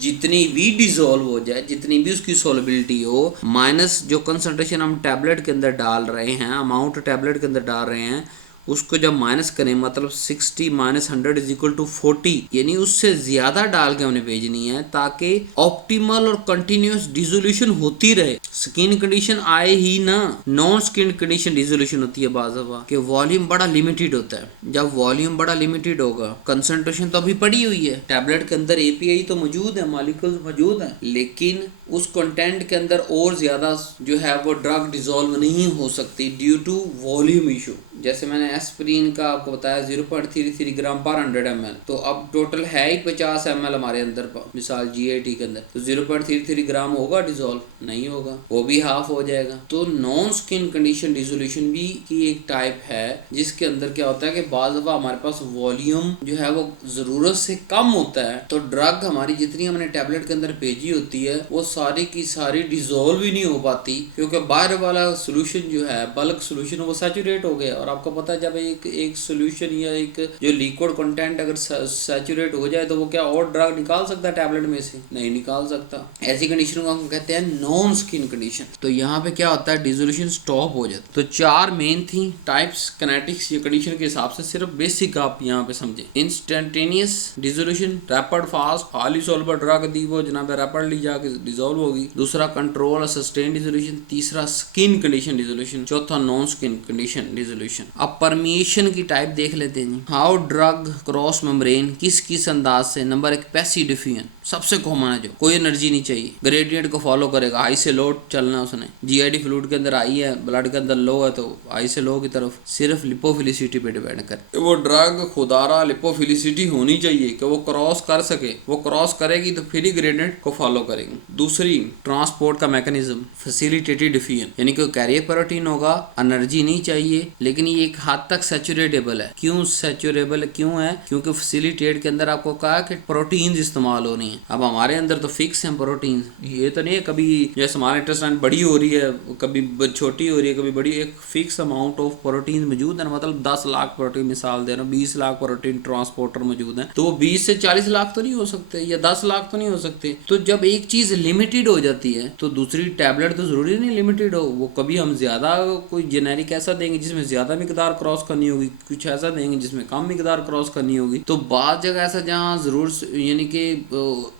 जितनी भी डिजोल्व हो जाए, जितनी भी उसकी सोलिबिलिटी हो, माइनस जो कंसंट्रेशन हम टैबलेट के अंदर डाल रहे हैं, अमाउंट टैबलेट के अंदर डाल रहे हैं, उसको जब माइनस करें, मतलब 60 माइनस 100 इज इक्वल टू 40, यानी उससे ज्यादा डाल के हमने भेजनी है ताकि ऑप्टिमल और कंटिन्यूस डिसोल्यूशन होती रहे। स्किन कंडीशन आए ही ना, नॉन स्किन कंडीशन डिसोल्यूशन होती है बाज़ दफा कि वॉल्यूम बड़ा लिमिटेड होता है। जब वॉल्यूम बड़ा लिमिटेड होगा, कंसंट्रेशन तो अभी पड़ी हुई है टैबलेट के अंदर, एपीआई तो मौजूद है, मॉलिक्यूल्स मौजूद हैं, लेकिन उस कंटेंट के अंदर और ज्यादा जो है वो ड्रग डिसॉल्व नहीं हो सकती ड्यू टू वॉल्यूम इशू। जैसे मैंने एस्पिरिन का आपको बताया 0.33 ग्राम पर 100 ml, तो अब टोटल है ही 50 ml हमारे अंदर मिसाल जीआईटी के अंदर, तो 0.33 ग्राम होगा डिसॉल्व? नहीं होगा, वो भी हाफ हो जाएगा। तो नॉन स्किन कंडीशन डिसोल्यूशन भी की एक टाइप है जिसके अंदर क्या होता है कि बाज़ दफा हमारे पास वॉल्यूम जो है वो जरूरत से कम होता है, तो ड्रग हमारी जितनी हमने टैबलेट के अंदर भेजी होती है वो सारी की सारी डिसॉल्व ही नहीं हो पाती, क्योंकि बाहर वाला सोल्यूशन जो है बल्क सोल्यूशन वो सैचुरेट हो गया। और आपको पता है जब एक सोल्यूशन या एक जो लिक्विड कंटेंट अगर सैचुरेट हो जाए तो वो क्या और ड्रग निकाल सकता है टैबलेट में से? नहीं निकाल सकता। ऐसी कंडीशन को हम कहते हैं नॉन स्किन कंडीशन। तो यहाँ पे क्या होता है, डिसोल्यूशन स्टॉप हो जाता है। तो 4 मेन थी टाइप्स किनेटिक्स या कंडीशन के हिसाब से, सिर्फ बेसिक आप यहाँ पे समझे। Instantaneous dissolution, rapid fast, highly soluble drug दी वो जनाब रैपिडली जाके डिसॉल्व होगी। दूसरा कंट्रोल और सस्टेन डिसोल्यूशन। तीसरा स्किन कंडीशन डिसोल्यूशन। चौथा नॉन स्किन कंडीशन डिसोल्यूशन। अब परमिएशन की टाइप देख लेते हैं। हाउ ड्रग क्रॉस मेम्ब्रेन, किस अंदाज से। नंबर 1 पैसिव डिफ्यूजन, सबसे कॉमन है, जो कोई एनर्जी नहीं चाहिए, ग्रेडियंट को फॉलो करेगा, हाई से लो चलना उसने। जीआईडी फ्लूइड के अंदर हाई है, ब्लड के अंदर लो है, तो हाई से लो की तरफ। सिर्फ लिपोफिलिसिटी पे डिपेंड कर, वो ड्रग खुदारा लिपोफिलिसिटी होनी चाहिए कि वो क्रॉस कर सके, वो क्रॉस करेगी तो फिर ही ग्रेडियंट को फॉलो करेगी। दूसरी ट्रांसपोर्ट का मैकेनिज्म, फैसिलिटेटेड डिफ्यूजन, यानी कि कैरियर प्रोटीन होगा, एनर्जी नहीं चाहिए, लेकिन ये एक हद तक सैचुरेटेबल है। क्यों सैचुरेबल क्यों है? क्योंकि फैसिलिटेट के अंदर आपको कहा कि प्रोटीन इस्तेमाल हो रही है। अब हमारे अंदर तो फिक्स है प्रोटीन, ये तो नहीं है कभी जैसे हमारे इंटेस्टाइन बड़ी हो रही है, कभी छोटी हो रही है, कभी बड़ी। एक फिक्स अमाउंट ऑफ प्रोटीन मौजूद है, मतलब 10 लाख प्रोटीन मिसाल दे रहा हूँ, 20 लाख प्रोटीन ट्रांसपोर्टर मौजूद है, तो वो 20 से 40 लाख तो नहीं हो सकते, या 10 लाख तो नहीं हो सकते। तो जब एक चीज लिमिटेड हो जाती है तो दूसरी टैबलेट तो जरूरी नहीं लिमिटेड हो। वो कभी हम ज्यादा कोई जेनेरिक ऐसा देंगे जिसमें ज्यादा मिकदार क्रॉस करनी होगी, कुछ ऐसा देंगे जिसमें कम मिकदार क्रॉस करनी होगी। तो बाद जगह ऐसा जहाँ जरूर यानी कि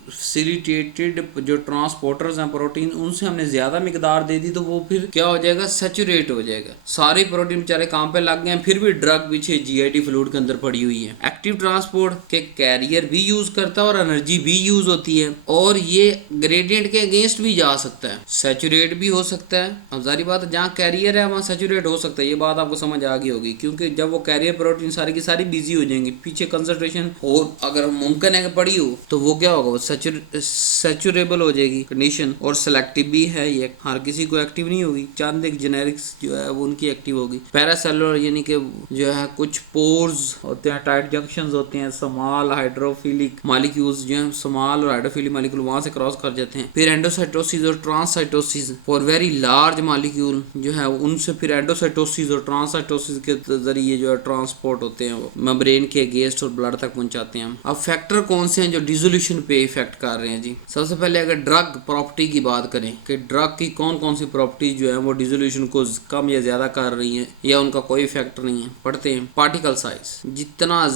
फैसिलिटेटेड जो ट्रांसपोर्टर्स हैं प्रोटीन, उनसे हमने ज्यादा मिकदार दे दी तो वो फिर क्या हो जाएगा, सैचुरेट हो जाएगा। सारे प्रोटीन बेचारे काम पे लग गए हैं, फिर भी ड्रग पीछे जीआईटी फ्लूइड के अंदर पड़ी हुई है। एक्टिव ट्रांसपोर्ट के कैरियर भी यूज करता है और एनर्जी भी यूज होती है, और ये ग्रेडियंट के अगेंस्ट भी जा सकता है, सैचुरेट भी हो सकता है। अब जारी बात है जहाँ कैरियर है वहाँ सैचुरेट हो सकता है, ये बात आपको समझ आ गई होगी, क्योंकि जब वो कैरियर प्रोटीन सारी की सारी बिजी हो जाएंगी, पीछे कंसंट्रेशन और अगर मुमकिन है कि पड़ी हो तो वो क्या होगा, वो सैचुरेबल हो जाएगी कंडीशन। और सिलेक्टिव भी है ये, हर किसी को एक्टिव नहीं होगी, चंद एक जेनेरिक्स जो है वो उनकी एक्टिव होगी। पैरासेलुलर यानी कि जो है कुछ पोर्स होते हैं, टाइट जंक्शंस होते हैं, स्मॉल हाइड्रोफिलिक मॉलिक्यूल्स जो है स्मॉल और हाइड्रोफिलिक मॉलिक्यूल वहां से क्रॉस कर जाते हैं। फिर एंडोसाइटोसिस और ट्रांससाइटोसिस फॉर वेरी लार्ज मॉलिक्यूल जो है उनसे फिर एंडोसाइटोसिस और ट्रांससाइटोसिस के जरिए जो है ट्रांसपोर्ट होते हैं, वो मेम्ब्रेन के अगेंस्ट और ब्लड तक पहुंचाते हैं। अब फैक्टर कौन से हैं जो डिसोल्यूशन पे इफेक्ट कर रहे हैं जी? सबसे पहले अगर ड्रग प्रॉपर्टी की बात करें कि ड्रग की कौन कौन सी प्रॉपर्टीज जो है वो डिसोल्यूशन को कम या ज्यादा कर रही है या उनका कोई फैक्टर नहीं है, पढ़ते हैं। पार्टिकल साइज, जितना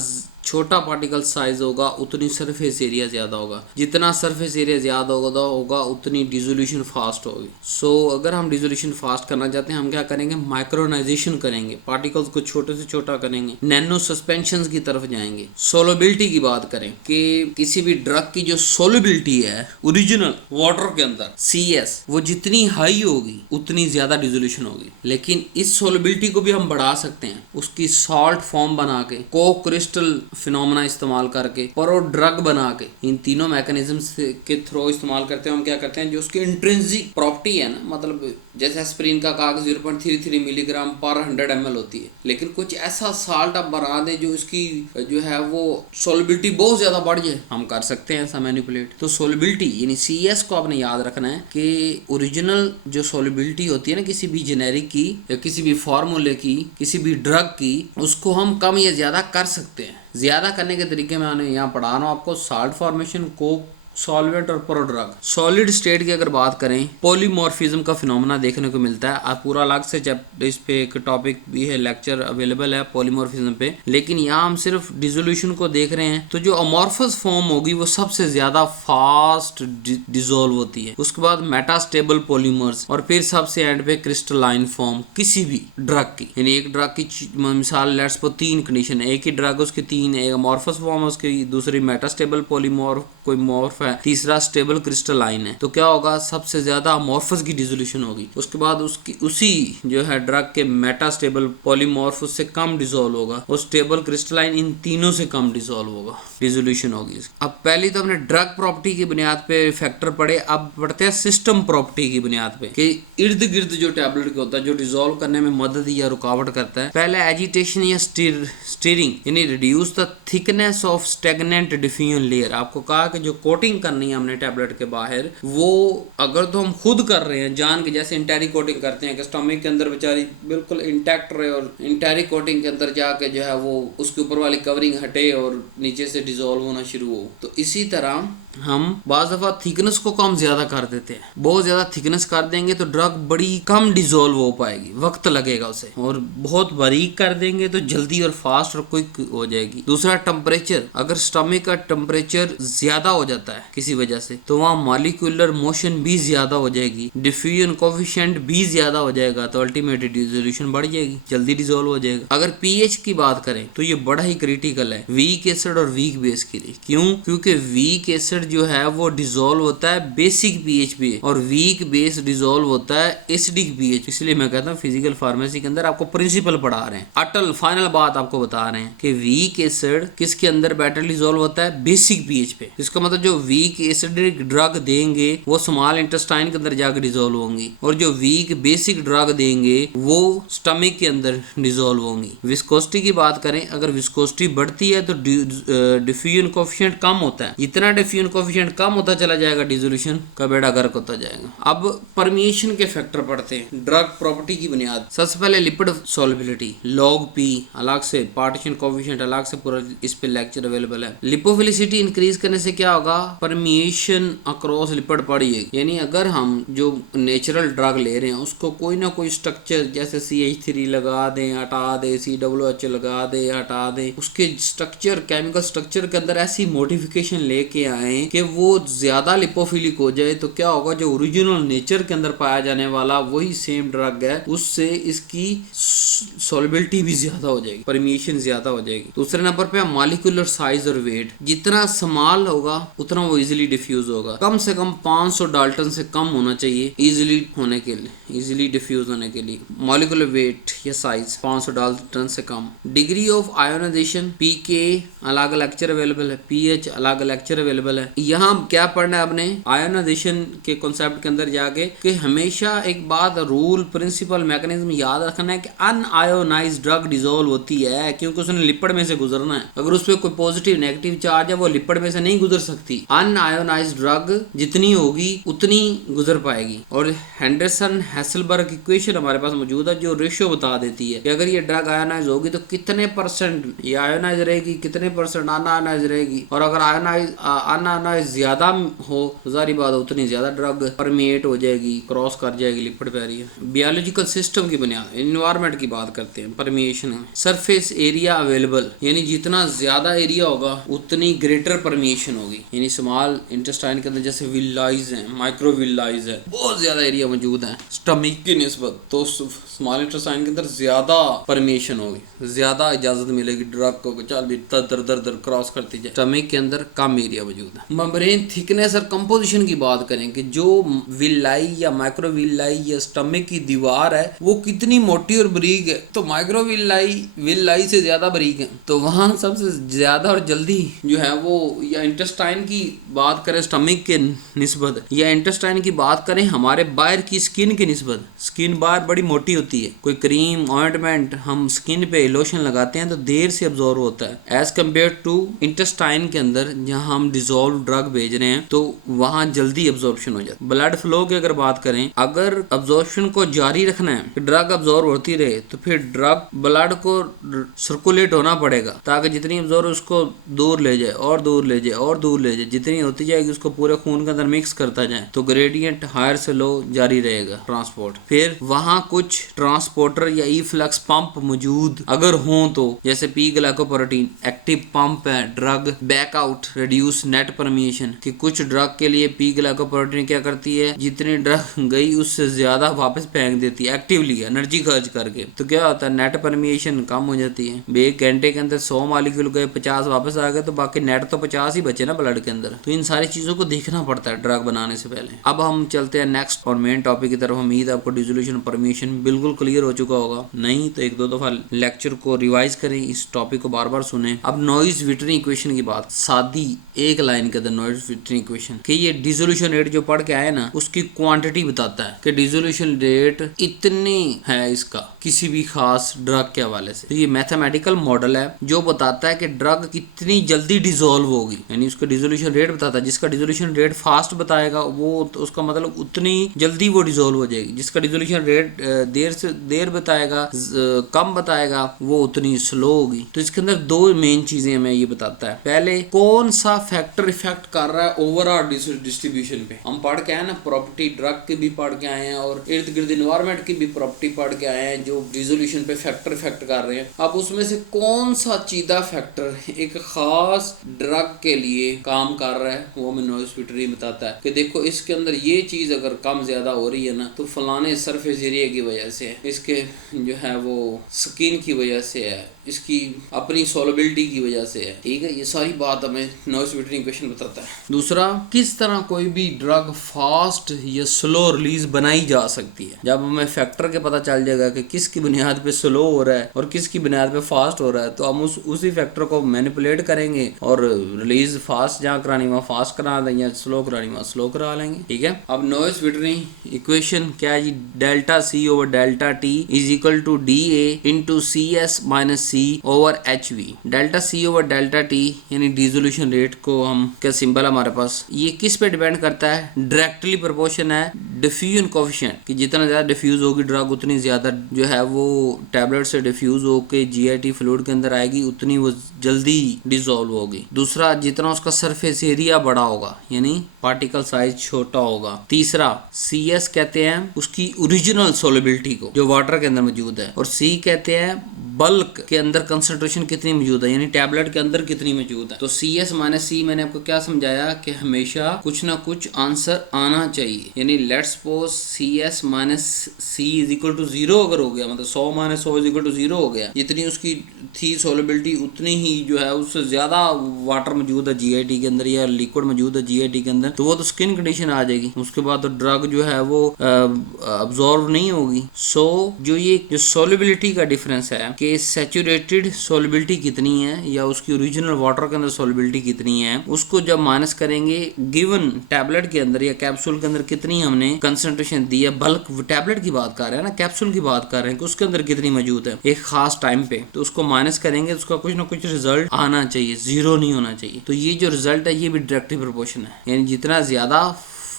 छोटा पार्टिकल साइज होगा उतनी सरफेस एरिया ज्यादा होगा, जितना सरफेस एरिया ज्यादा होगा उतनी डिसोल्यूशन फास्ट होगी। सो अगर हम डिसोल्यूशन फास्ट करना चाहते हैं हम क्या करेंगे, माइक्रोनाइजेशन करेंगे, पार्टिकल्स को छोटे से छोटा करेंगे, नैनो सस्पेंशन की तरफ जाएंगे। सोलबिलिटी की बात करें कि किसी भी ड्रग की जो सोलबिलिटी है ओरिजिनल वाटर के अंदर CS वो जितनी हाई होगी उतनी ज्यादा डिसोल्यूशन होगी। लेकिन इस सोलबिलिटी को भी हम बढ़ा सकते हैं, उसकी सॉल्ट फॉर्म बना के, को क्रिस्टल फिनोमेना इस्तेमाल करके और वो ड्रग बना के, इन तीनों मैकेनिज्म्स के थ्रू इस्तेमाल करते हैं। हम क्या करते हैं, जो उसकी इंट्रिंसिक प्रॉपर्टी है ना, मतलब जैसे एस्पिरिन का कागज 0.33 मिलीग्राम पर 100 ml होती है, लेकिन कुछ ऐसा साल्ट आप बना दे जो इसकी जो है वो सोलबिलिटी बहुत ज्यादा बढ़ जाए, हम कर सकते हैं ऐसा मैनिपुलेट। तो सोलबिलिटी यानी CS को आपने याद रखना है कि ओरिजिनल जो सोलबिलिटी होती है ना किसी भी जेनेरिक की या किसी भी फार्मूले की, किसी भी ड्रग की, उसको हम कम या ज्यादा कर सकते हैं। ज्यादा करने के तरीके मैं यहाँ पढ़ा रहा हूँ आपको, साल्ट फॉर्मेशन, कोक सॉल्वेंट और प्रोड्रग। सॉलिड स्टेट की अगर बात करें, पॉलीमॉर्फिज्म का फिनोमेना देखने को मिलता है। आप पूरा अलग से जब इस पे एक टॉपिक भी है, लेक्चर अवेलेबल है पॉलीमॉर्फिज्म पे, लेकिन यहाँ हम सिर्फ डिसोल्यूशन को देख रहे हैं। तो जो अमॉर्फस फॉर्म होगी वो सबसे ज्यादा फास्ट डिसॉल्व होती है, उसके बाद मेटास्टेबल पॉलीमर्स और फिर सबसे एंड पे क्रिस्टलाइन फॉर्म किसी भी ड्रग की। यानी एक ड्रग की मिसाल लेट्स सपोज 3 कंडीशन है, एक ही ड्रग उसकी 3, एक अमॉर्फस फॉर्म है उसकी, दूसरी मेटास्टेबल पॉलीमॉर्फ कोई मॉर्फ है, तीसरा स्टेबल क्रिस्टलाइन है। तो क्या होगा, सबसे ज्यादा अमॉर्फस की डिसोल्यूशन होगी, उसके बाद उसकी उसी जो है ड्रग के मेटास्टेबल पॉलीमॉर्फ उससे कम डिसॉल्व होगा और स्टेबल क्रिस्टलाइन इन तीनों से कम डिसॉल्व होगा, डिसोल्यूशन होगी। अब पहले तो हमने ड्रग प्रॉपर्टी की बुनियाद पे फैक्टर पढ़े, अब पढ़ते हैं सिस्टम प्रॉपर्टी की बुनियाद पे कि इर्द गिर्द जो टैबलेट के होता है जो डिसॉल्व करने में मदद या रुकावट करता है। पहले एजिटेशन या स्टीरिंग यानी reduce the thickness of stagnant diffusion layer. आपको कहा कि जो कोटिंग करनी है हमने टैबलेट के बाहर, वो अगर तो हम खुद कर रहे हैं जान के, जैसे इंटेरी कोटिंग करते हैं कि स्टमक के अंदर बेचारी बिल्कुल इंटैक्ट रहे और इंटेरी कोटिंग के अंदर जाके जो है वो उसके ऊपर वाली कवरिंग हटे और नीचे से डिसॉल्व होना शुरू हो, तो इसी तरह हम बाज़ दफा थिकनेस को कम ज्यादा कर देते हैं। बहुत ज्यादा थिकनेस कर देंगे तो ड्रग बड़ी कम डिसॉल्व हो पाएगी, वक्त लगेगा उसे, और बहुत बारीक कर देंगे तो जल्दी और फास्ट और क्विक हो जाएगी। दूसरा टेम्परेचर, अगर स्टमक का टेम्परेचर ज्यादा हो जाता है किसी वजह से तो वहाँ मॉलिक्यूलर मोशन भी ज्यादा हो जाएगी, डिफ्यूजन कोफिशिएंट भी ज्यादा हो जाएगा, तो अल्टीमेटली डिसोल्यूशन बढ़ जाएगी, जल्दी डिसॉल्व हो जाएगा। अगर pH की बात करें तो ये बड़ा ही क्रिटिकल है वीक एसिड और वीक बेस के लिए। क्यों? क्योंकि वीक एसिड जो है वो डिसॉल्व होता है बेसिक pH पे और वीक बेस डिसॉल्व होता है एसिडिक pH। इसलिए मैं कहता हूँ फिजिकल फार्मेसी के अंदर आपको प्रिंसिपल पढ़ा रहे हैं, अटल फाइनल बात आपको बता रहे हैं कि वीक एसिड किसके अंदर बेटर डिसॉल्व होता है, बेसिक pH पे। इसका मतलब जो वीक एसिडिक ड्रग देंगे वो स्मॉल इंटेस्टाइन के अंदर जाकर डिसॉल्व होंगी और जो वीक बेसिक ड्रग देंगे वो स्टमक के अंदर डिसॉल्व होंगी। विस्कोसिटी की बात करें, अगर विस्कोसिटी बढ़ती है तो डिफ्यूजन कोफिशिएंट कम होता है, जितना डिफ्यूजन कोफिशिएंट कम होता चला जाएगा डिसोल्यूशन का बेड़ा गर्क होता जाएगा। अब परमिएशन के फैक्टर पढ़ते हैं ड्रग प्रॉपर्टी की बुनियाद। सबसे पहले लिपिड सॉल्युबिलिटी, लॉग P अलग से, पार्टीशन कोफिशिएंट अलग से, पूरा इस पे लेक्चर अवेलेबल है। लिपोफिलिसिटी इंक्रीज करने से क्या होगा, परमिएशन अक्रॉस लिपिड बढ़ेगी। यानी अगर हम जो नेचुरल ड्रग ले रहे हैं उसको कोई ना कोई स्ट्रक्चर जैसे CH3 लगा दें, हटा दें, COOH लगा दें, हटा दें, उसके स्ट्रक्चर केमिकल स्ट्रक्चर के अंदर ऐसी मॉडिफिकेशन लेके आए कि वो ज्यादा लिपोफिलिक हो जाए, तो क्या होगा, जो ओरिजिनल नेचर के अंदर पाया जाने वाला वही सेम ड्रग है, उससे इसकी सॉल्युबिलिटी भी ज्यादा हो जाएगी, परमिएशन ज्यादा हो जाएगी। दूसरे नंबर पे मॉलिक्यूलर साइज और वेट, जितना स्मॉल होगा उतना वो इजीली डिफ्यूज होगा। कम से कम 500 डाल्टन से कम होना चाहिए इजीली होने के लिए, इजीली डिफ्यूज होने के लिए। मॉलिक्यूलर वेट या साइज 500 डाल्टन से कम। डिग्री ऑफ आयोनाइजेशन पीके अलग लेक्चर अवेलेबल है, पीएच अलग लेक्चर अवेलेबल है। यहाँ क्या पढ़ना है आपने आयोनाइजेशन के कॉन्सेप्ट के अंदर जाके कि हमेशा एक बात रूल प्रिंसिपल मैकेनिज्म याद रखना है कि अनआयोनाइज्ड ड्रग डिसॉल्व होती है क्योंकि उसने लिपिड में से गुजरना है। अगर उस पर कोई पॉजिटिव नेगेटिव चार्ज है वो लिपिड में से नहीं गुजर सकती। अनआयोनाइज्ड ड्रग जितनी होगी उतनी गुजर पाएगी। और हेंडरसन हैसलबर्ग इक्वेशन हमारे पास मौजूद है जो रेशियो बता देती है कि अगर ये ड्रग आयोनाइज होगी तो कितने परसेंट ये आयोनाइज रहेगी, कितने परसेंट अनआयोनाइज रहेगी। और अगर अनआयोनाइज ज्यादा हो तो सारी बात उतनी ज्यादा ड्रग परमिएट हो जाएगी, क्रॉस कर जाएगी लिपिड बैरियर। बायोलॉजिकल सिस्टम की बुनियाद एनवायरनमेंट की बात करते हैं परमिएशन में। सरफेस एरिया अवेलेबल यानी जितना ज्यादा एरिया होगा उतनी ग्रेटर परमिएशन होगी। यानी स्मॉल इंटेस्टाइन के अंदर जैसे विलाइज हैं, माइक्रोविलाइज है, बहुत ज्यादा एरिया मौजूद है स्टमक की निस्बत, तो स्मॉल इंटेस्टाइन के अंदर ज्यादा परमिएशन होगी, ज्यादा इजाजत मिलेगी ड्रग को चल भी दर दर दर क्रॉस करती जाए। स्टमक के अंदर कम एरिया मौजूद है। मेम्ब्रेन थिकनेस और कंपोजिशन की बात करें कि जो विलाई या माइक्रोविलाई या स्टमक की दीवार है वो कितनी मोटी और बारीक है, तो माइक्रोविलाई से ज्यादा बारीक है। तो वहां सबसे ज्यादा और जल्दी जो है वो, या इंटेस्टाइन की बात करें स्टमक के निस्बत, या इंटेस्टाइन की बात करें हमारे बाहर की स्किन की निस्बत, स्किन बाहर बड़ी मोटी होती है। कोई क्रीम ऑइंटमेंट हम स्किन पे लोशन लगाते हैं तो देर से अब्जॉर्ब होता है एज कम्पेयर टू इंटेस्टाइन के अंदर जहां हम डिसॉल्व ड्रग भेज रहे हैं तो वहां जल्दी अब्जॉर्प्शन हो जाता है। ब्लड फ्लो की अगर बात करें, अगर अब्जॉर्प्शन को जारी रखना है, ड्रग अब्जॉर्ब होती रहे, तो फिर ड्रग ब्लड को सर्कुलेट होना पड़ेगा ताकि जितनी अब्जॉर्ब उसको दूर ले जाए और दूर ले जाए और दूर ले जाए, जितनी होती जाएगी उसको पूरे खून के अंदर मिक्स करता जाए, तो ग्रेडियंट हायर से लो जारी रहेगा ट्रांसपोर्ट। फिर वहां कुछ ट्रांसपोर्टर या ई-फ्लक्स पंप मौजूद अगर हो तो, जैसे पी ग्लाइकोप्रोटीन एक्टिव पंप है, drug back out reduce net permeation, कि कुछ ड्रग के लिए पी ग्लाइकोप्रोटीन क्या करती है, जितनी ड्रग गई उससे ज्यादा वापस फेंक देती है एक्टिवली एनर्जी खर्च करके, तो क्या होता है नेट परमिएशन कम हो जाती है। एक घंटे के अंदर 100 मॉलिक्यूल गए, 50 वापस आ गए, तो बाकी नेट तो 50 ही बचे ना ब्लड के अंदर। तो इन सारी चीजों को देखना पड़ता है ड्रग बनाने से पहले। अब हम चलते हैं नेक्स्ट और मेन टॉपिक की तरफ। उम्मीद आपको डिसोल्यूशन परमिएशन बिल्कुल क्लियर हो चुका होगा, नहीं तो एक दो दफा लेक्चर को रिवाइज करें, इस टॉपिक को बार बार सुने। अब नॉइज विटरी इक्वेशन की बात, सादी एक लाइन के अंदर नॉइज विटरी इक्वेशन कि ये डिसोल्यूशन रेट जो पढ़ के आए ना उसकी क्वांटिटी बताता है कि डिसोल्यूशन रेट इतनी है इसका किसी भी खास ड्रग के हवाले से। तो ये मैथमेटिकल मॉडल है जो बताता है कि ड्रग कितनी जल्दी डिसॉल्व होगी, यानी उसका डिसोल्यूशन रेट बताता है। जिसका डिसोल्यूशन रेट फास्ट बताएगा वो तो उसका मतलब उतनी जल्दी वो डिसॉल्व हो जाएगी। जिसका डिसोल्यूशन रेट देर बताएगा, कम बताएगा, वो उतनी स्लो होगी। तो इसके अंदर दो मेन चीजें हमें ये बताता है। पहले कौन सा फैक्टर इफेक्ट कर रहा है ओवरऑल डिस्ट्रीब्यूशन पे, हम पढ़ के आए ना प्रॉपर्टी ड्रग की भी पढ़ के आए हैं और इर्द गिर्द एनवायरमेंट की भी प्रॉपर्टी पढ़ के आए हैं जो डिसोल्यूशन पे फैक्टर इफेक्ट कर रहे हैं। अब उसमें से कौन सा चीजा फैक्टर एक खास ड्रग के लिए काम कर रहा है वो हमें नॉइज विटरी बताता है कि देखो इसके अंदर ये चीज अगर कम ज्यादा हो रही है ना तो फलाने सरफेस एरिया की वजह से है, इसके जो है वो स्किन की वजह से है, इसकी अपनी सोलबिलिटी की वजह से है। ठीक है, ये सारी बात हमें नॉइज विटरी इक्वेशन बताता है। दूसरा, किस तरह कोई भी ड्रग फास्ट या स्लो रिलीज बनाई जा सकती है। जब हमें फैक्टर के पता चल जाएगा कि किसकी बुनियाद पे स्लो हो रहा है और किसकी बुनियाद पे फास्ट हो रहा है, तो हम उसी फैक्टर को मैनिपुलेट करेंगे और रिलीज फास्ट जहाँ करानी वहाँ फास्ट करा देंगे, स्लो करानी वहाँ स्लो करा लेंगे। ठीक है, अब नॉइज विटरी इक्वेशन क्या है जी, delta C over delta T is equal to D A into C S minus C over H V. Delta C over delta T यानी डिसोल्यूशन रेट को हम क्या सिंबल हमारे पास, ये किस पे डिपेंड करता है, डायरेक्टली प्रोपोर्शन है डिफ्यूजन कोएफिशिएंट, कि जितना ज्यादा डिफ्यूज होगी ड्रग उतनी ज्यादा जो है वो टैबलेट से डिफ्यूज होके जीआईटी फ्लूइड के अंदर आएगी, उतनी वो जल्दी डिसॉल्व होगी। दूसरा, जितना उसका सरफेस एरिया बड़ा होगा यानी पार्टिकल साइज छोटा होगा। तीसरा, सी एस कहते हैं उसकी ओरिजिनल सोलिबिलिटी को जो वाटर के अंदर मौजूद है, और सी कहते हैं बल्क के अंदर कंसंट्रेशन कितनी मौजूद है, यानी टैबलेट के अंदर कितनी मौजूद है। तो CS माइनस C मैंने आपको क्या समझाया कि हमेशा कुछ ना कुछ आंसर आना चाहिए, यानी let's suppose CS minus C is equal to 0 अगर हो गया, मतलब 100 माइनस 100 इज इक्वल टू 0 हो गया, जितनी उसकी थी सोलिबिलिटी उतनी ही जो है उससे ज्यादा वाटर मौजूद है GIT के अंदर या लिक्विड मौजूद है GIT के अंदर, तो वो तो स्किन कंडीशन आ जाएगी, उसके बाद तो ड्रग जो है वो अब्जॉर्व नहीं होगी। सो जो ये जो सोलिबिलिटी का डिफरेंस है कि सैचुरेटेड सोलिबिलिटी कितनी है या उसकी ओरिजिनल वाटर के अंदर सोलिबिलिटी कितनी है, उसको जब माइनस करेंगे गिवन टैबलेट के अंदर या कैप्सूल के अंदर कितनी हमने कंसंट्रेशन दी है, बल्क टैबलेट की बात कर रहे हैं ना, कैप्सूल की बात कर रहे हैं कि उसके अंदर कितनी मौजूद है एक खास टाइम पे, तो उसको माइनस करेंगे तो उसका कुछ ना कुछ रिजल्ट आना चाहिए, 0 नहीं होना चाहिए। तो ये जो रिजल्ट है ये भी डायरेक्टली प्रोपोर्शन है, यानी जितना ज्यादा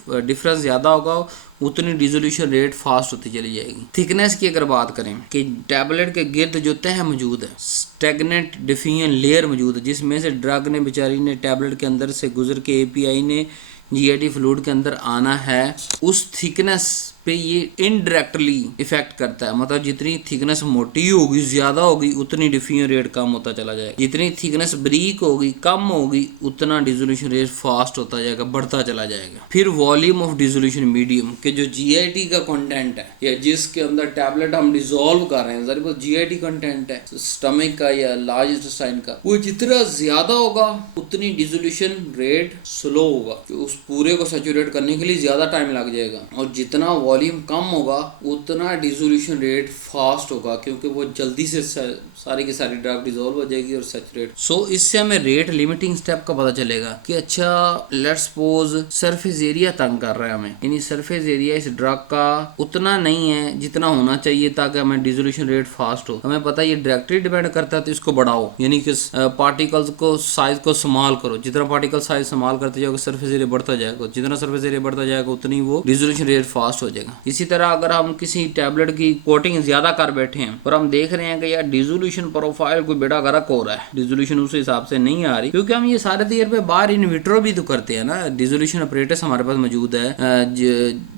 डिफरेंस ज्यादा होगा उतनी डिसोल्यूशन रेट फास्ट होती चली जाएगी। थिकनेस की अगर बात करें कि टैबलेट के गिर्द जो तह मौजूद है, स्टेगनेंट डिफियन लेयर मौजूद है, जिसमें से ड्रग ने बेचारी ने टैबलेट के अंदर से गुजर के API ने GIT फ्लूइड के अंदर आना है, उस थिकनेस पे ये इनडायरेक्टली इफेक्ट करता है। मतलब जितनी थिकनेस मोटी होगी ज्यादा होगी उतनी डिफ्यूजन रेट कम होता चला जाएगा, जितनी थिकनेस बारीक होगी कम होगी उतना डिसोल्यूशन रेट फास्ट होता जाएगा, बढ़ता चला जाएगा। फिर वॉल्यूम ऑफ डिसोल्यूशन मीडियम के जो GIT का कंटेंट है या जिसके अंदर टैबलेट हम डिसॉल्व कर रहे हैं, GIT कंटेंट है स्टमक का या लार्ज इंटेस्टाइन का, वो जितना ज्यादा होगा उतनी डिसोल्यूशन रेट स्लो होगा, उस पूरे को सैचुरेट करने के लिए ज्यादा टाइम लग जाएगा, और जितना वॉल्यूम कम होगा उतना डिसोल्यूशन रेट फास्ट होगा, क्योंकि वो जल्दी से सारी की सारी ड्रग डिसॉल्व हो जाएगी और सैचुरेट। सो इससे हमें रेट लिमिटिंग स्टेप का पता चलेगा कि अच्छा लेट्स सपोज सरफेस एरिया तंग कर रहा है हमें, यानी सरफेस एरिया इस ड्रग का उतना नहीं है जितना होना चाहिए ताकि हमें डिसोल्यूशन रेट फास्ट हो। हमें पता है ये डायरेक्टली डिपेंड करता है, तो इसको बढ़ाओ, यानी कि पार्टिकल्स को साइज को स्मॉल करो, जितना पार्टिकल साइज स्मॉल करते जाओगे सरफेस एरिया बढ़ता जाएगा, जितना सरफेस एरिया बढ़ता जाएगा उतनी वो डिसोल्यूशन रेट फास्ट हो जाएगा। इसी तरह अगर हम किसी टैबलेट की कोटिंग ज्यादा कर बैठे हैं और हम देख रहे हैं कि यार डिसोल्यूशन प्रोफाइल कोई बेड़ा गर्क हो रहा है, डिसोल्यूशन उस हिसाब से नहीं आ रही, क्योंकि हम ये सारे तजर्बे बाहर इन विट्रो भी तो करते हैं ना। डिसोल्यूशन अपरेटस हमारे पास मौजूद है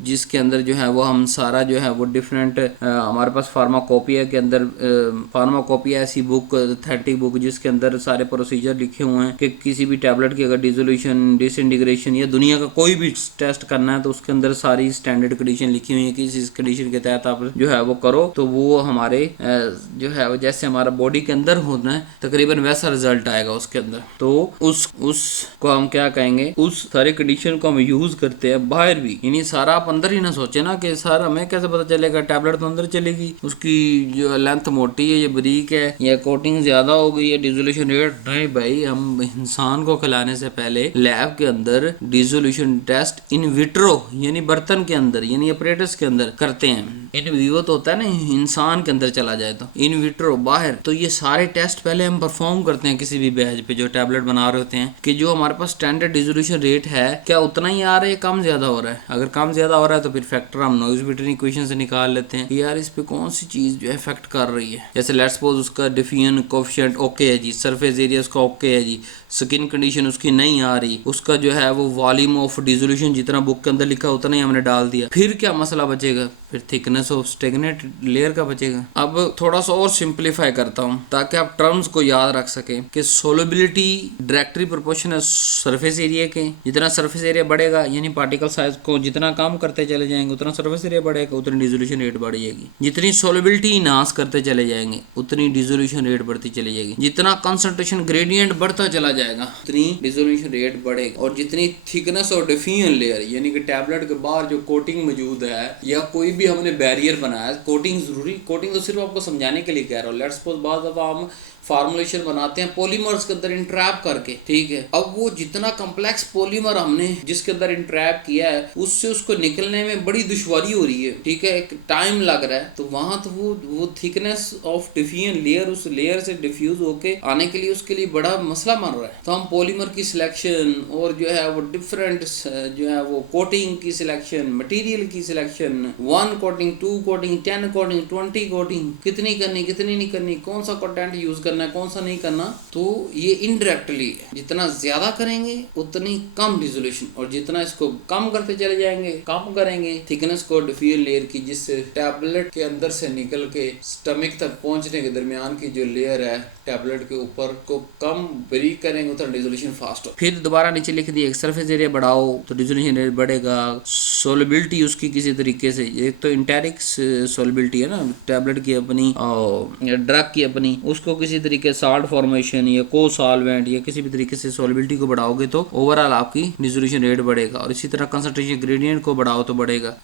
जिसके अंदर जो है वो हम सारा जो है वो डिफरेंट हमारे पास फार्माकोपिया के अंदर फार्माकोपिया ऐसी बुक एस्थेटिक बुक जिसके अंदर सारे प्रोसीजर लिखे हुए हैं कि किसी भी टैबलेट की अगर डिसोल्यूशन डिसइंटीग्रेशन या दुनिया का कोई भी टेस्ट करना है तो उसके अंदर सारी स्टैंडर्ड कंडीशन लिखी हुई है कि इस कंडीशन के तहत आप जो है वो करो तो वो हमारे जो है वो जैसे हमारा बॉडी के अंदर होना है तकरीबन वैसा रिजल्ट आएगा उसके अंदर। तो उसको हम क्या कहेंगे, उस सारे कंडीशन को हम यूज करते हैं बाहर भी, यानी सारा आप अंदर ही ना सोचे ना कि सर हमें कैसे पता चलेगा टैबलेट तो अंदर चलेगी, उसकी जो लेंथ मोटी है या बारीक है या कोटिंग ज्यादा हो गई है डिसोल्यूशन रेट, नहीं भाई हम इंसान को खिलाने से पहले लैब के अंदर डिसोल्यूशन टेस्ट इन विट्रो यानी बर्तन के अंदर यानी अपरेटस के अंदर करते हैं। इन विवो तो होता है ना इंसान के अंदर चला जाए तो इन विट्रो बाहर, तो ये सारे टेस्ट पहले हम परफॉर्म करते हैं किसी भी बैच पे जो टैबलेट बना रहे होते हैं कि जो हमारे पास स्टैंडर्ड डिसोल्यूशन रेट है क्या उतना ही आ रहा है, कम ज्यादा हो रहा है। अगर कम ज्यादा हो रहा है तो फिर फैक्टर हम नॉइज़-बिटन इक्वेशन से निकाल लेते हैं यार इस पे कौन सी चीज जो इफेक्ट कर रही है। जैसे लेट्स सपोज उसका डिफियन कोएफिशिएंट ओके है जी, सरफेस एरिया उसका ओके है जी, स्किन कंडीशन उसकी नहीं आ रही, उसका जो है वो वॉल्यूम ऑफ डिसोल्यूशन जितना बुक के अंदर लिखा उतना ही हमने डाल दिया, फिर क्या मसला बचेगा, फिर थिकनेस ऑफ स्टेगनेट लेयर का बचेगा। अब थोड़ा सा और सिंप्लीफाई करता हूँ ताकि आप टर्म्स को याद रख सके कि solubility directly proportional surface area के, जितना सरफेस एरिया बढ़ेगा यानी पार्टिकल साइज को जितना कम करते चले जाएंगे उतना सरफेस एरिया बढ़ेगा, उतनी डिसोल्यूशन रेट बढ़ जाएगी। जितनी सोलिबिलिटी इनहांस करते चले जाएंगे उतनी डिसोल्यूशन रेट बढ़ती चली जाएगी। जितना कंसंट्रेशन ग्रेडियंट बढ़ता चला जाएगा उतनी डिसोल्यूशन रेट बढ़ेगा। और जितनी थिकनेस और डिफ्यूजन लेयर यानी कि टैबलेट के बाहर जो कोटिंग मौजूद है या कोई भी हमने बैरियर बनाया, कोटिंग जरूरी, कोटिंग तो सिर्फ आपको समझाने के लिए कह रहा हूँ। लेट्स सपोज बाद दफा हम फार्मुलेशन बनाते हैं पॉलीमर्स के अंदर इंट्रैप करके, ठीक है, अब वो जितना कम्प्लेक्स पॉलीमर हमने जिसके अंदर इंट्रैप किया है उससे उसको निकलने में बड़ी दुश्वारी हो रही है, ठीक है, एक टाइम लग रहा है, तो वहां तो वो थिकनेस ऑफ डिफ्यूजन लेयर उस लेयर से डिफ्यूज होके आने के लिए उसके लिए बड़ा मसला बन रहा है। तो हम पॉलीमर की सिलेक्शन और जो है वो डिफरेंट जो है वो कोटिंग की सिलेक्शन, मटेरियल की selection, 1 coating 2 coating 10 coating 20 coating कितनी करनी कितनी नहीं करनी, कौन सा कंटेंट यूज करना करना है, कौन सा नहीं करना, तो ये इनडायरेक्टली जितना ज्यादा करेंगे उतनी कम डिसोल्यूशन, और जितना इसको कम करते चले जाएंगे, कम करेंगे थिकनेस को डिफ्यूजन लेयर की, जिससे टैबलेट के अंदर से निकल के स्टमक तक पहुंचने के दरमियान की जो लेयर है टैबलेट के ऊपर को कम ब्रीक करेंगे, उतना डिसोल्यूशन फास्ट हो। फिर दोबारा नीचे लिख दिया एक सरफेस एरिया बढ़ाओ तो डिसोल्यूशन रेट बढ़ेगा। सोलबिलिटी उसकी किसी तरीके से, एक तो इंटेरिक सोलबिलिटी है ना टैबलेट की अपनी, ड्रग की अपनी, उसको किसी तरीके साल्ट फॉर्मेशन या को सॉल्वेंट या किसी भी तरीके से सोलबिलिटी को बढ़ाओगे तो ओवरऑल आपकी डिसोल्यूशन रेट बढ़ेगा। और इसी तरह कंसंट्रेशन ग्रेडियंट को बढ़ाओ तो बढ़ेगा।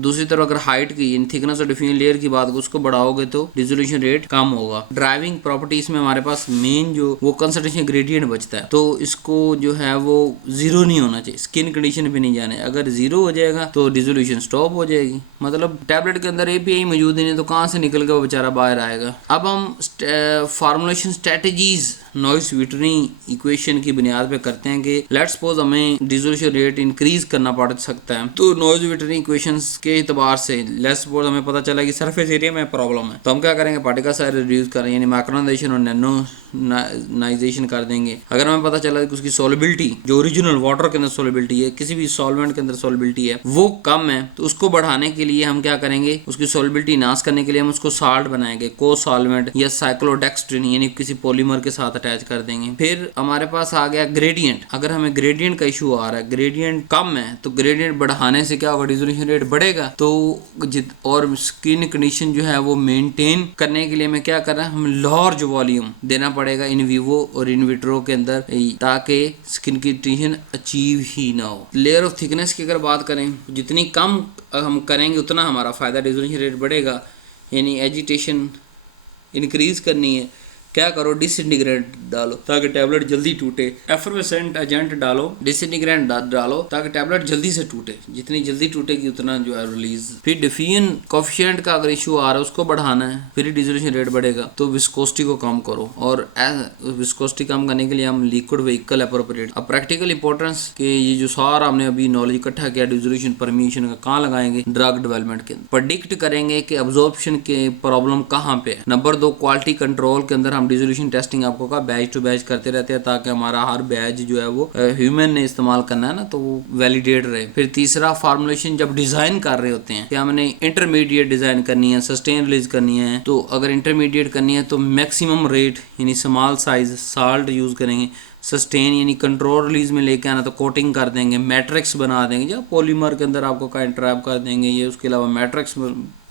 दूसरी तरफ अगर हाइट की थिकनेस और डिफ्यूजन लेयर की बात, उसको बढ़ाओगे तो डिसोल्यूशन रेट कम होगा। ड्राइविंग प्रॉपर्टीज में हमारे पास मेन जो वो कंसंट्रेशन ग्रेडियंट बचता है, तो इसको जो है वो जीरो नहीं होना चाहिए, स्किन कंडीशन पे नहीं जाने। अगर जीरो हो जाएगा तो डिसोल्यूशन स्टॉप हो जाएगी, मतलब टैबलेट के अंदर एपीआई मौजूद ही नहीं, तो कहाँ से निकल के वो बेचारा बाहर आएगा। अब हम formulation strategies noise Whitney equation की बुनियाद पे करते हैं कि लेट्स सपोज हमें डिसोल्यूशन रेट इंक्रीज करना पड़ सकता है, तो नॉइस विटनी इक्वेशंस के एतबार से लेट्स सपोज हमें पता चला कि सरफेस एरिया में प्रॉब्लम है, तो हम क्या करेंगे, पार्टिकल साइज रिड्यूस करें, यानी माइक्रोनाइजेशन और नैनोनाइजेशन कर देंगे। अगर हमें पता चला कि उसकी सोलबिलिटी जो ओरिजिनल वाटर के अंदर सोलबिलिटी है, किसी भी सॉल्वेंट के अंदर सोलबिलिटी है, वो कम है, तो उसको बढ़ाने के लिए हम क्या करेंगे, उसकी सोलबिलिटी नाश करने के लिए हम उसको साल्ट बनाएंगे, को सॉल्वेंट या साइक्लोडेक्स्ट्रिन यानी किसी पॉलीमर के साथ अटैच कर देंगे। फिर हमारे पास आ गया ग्रेडियंट। अगर हमें ग्रेडियंट का इशू आ रहा है, ग्रेडियंट कम है, तो ग्रेडियंट बढ़ाने से क्या होगा, डिसोल्यूशन रेट बढ़ेगा। तो और स्किन कंडीशन जो है वो मेंटेन करने के लिए हमें क्या करना है, हम लार्ज वॉल्यूम देना पड़ेगा इन विवो और इन विट्रो के अंदर, ताकि स्किन की कंडीशन अचीव ही ना हो। लेयर ऑफ थिकनेस की अगर बात करें, जितनी कम हम करेंगे उतना हमारा फायदा, डिसोल्यूशन रेट बढ़ेगा। यानी एजिटेशन इंक्रीज करनी है, क्या करो, डिसइंटीग्रेंट डालो ताकि टैबलेट जल्दी टूटे। एफर्वेसेंट एजेंट डालो, डिसइंटीग्रेंट डालो ताकि टैबलेट जल्दी से टूटे, जितनी जल्दी टूटेगी उतना जो है रिलीज। फिर डिफ्यूजन कोएफिशिएंट का अगर इशू आ रहा है उसको बढ़ाना है, फिर डिसोल्यूशन रेट बढ़ेगा। तो विस्कोसिटी को कम करो, और विस्कोसिटी कम करने के लिए हम लिक्विड व्हीकल अप्रोप्रिएट। अब प्रैक्टिकल इंपॉर्टेंस के ये जो सारा हमने अभी नॉलेज इकट्ठा किया डिसोल्यूशन परमिशन का, कहाँ लगाएंगे, ड्रग डेवलपमेंट के अंदर। प्रेडिक्ट करेंगे कि अब्जॉर्प्शन के प्रॉब्लम कहाँ पे है। नंबर 2, क्वालिटी कंट्रोल के अंदर डिसोल्यूशन टेस्टिंग आपको का बैच टू बैच करते रहते हैं, ताकि हमारा हर बैच जो है वो ह्यूमन ने इस्तेमाल करना है ना, तो वो वैलिडेट रहे। फिर तीसरा, फार्मुलेशन जब डिजाइन कर रहे होते हैं कि हमने इंटरमीडिएट डिजाइन करनी है, सस्टेन रिलीज करनी है, तो अगर इंटरमीडिएट करनी है तो मैक्सिमम रेट यानी स्मॉल साइज साल्ट यूज करेंगे। सस्टेन यानी कंट्रोल रिलीज में लेके आना तो कोटिंग कर देंगे, मैट्रिक्स बना देंगे, या पॉलीमर के अंदर आपको का इंट्रैप कर देंगे, ये उसके अलावा मैट्रिक्स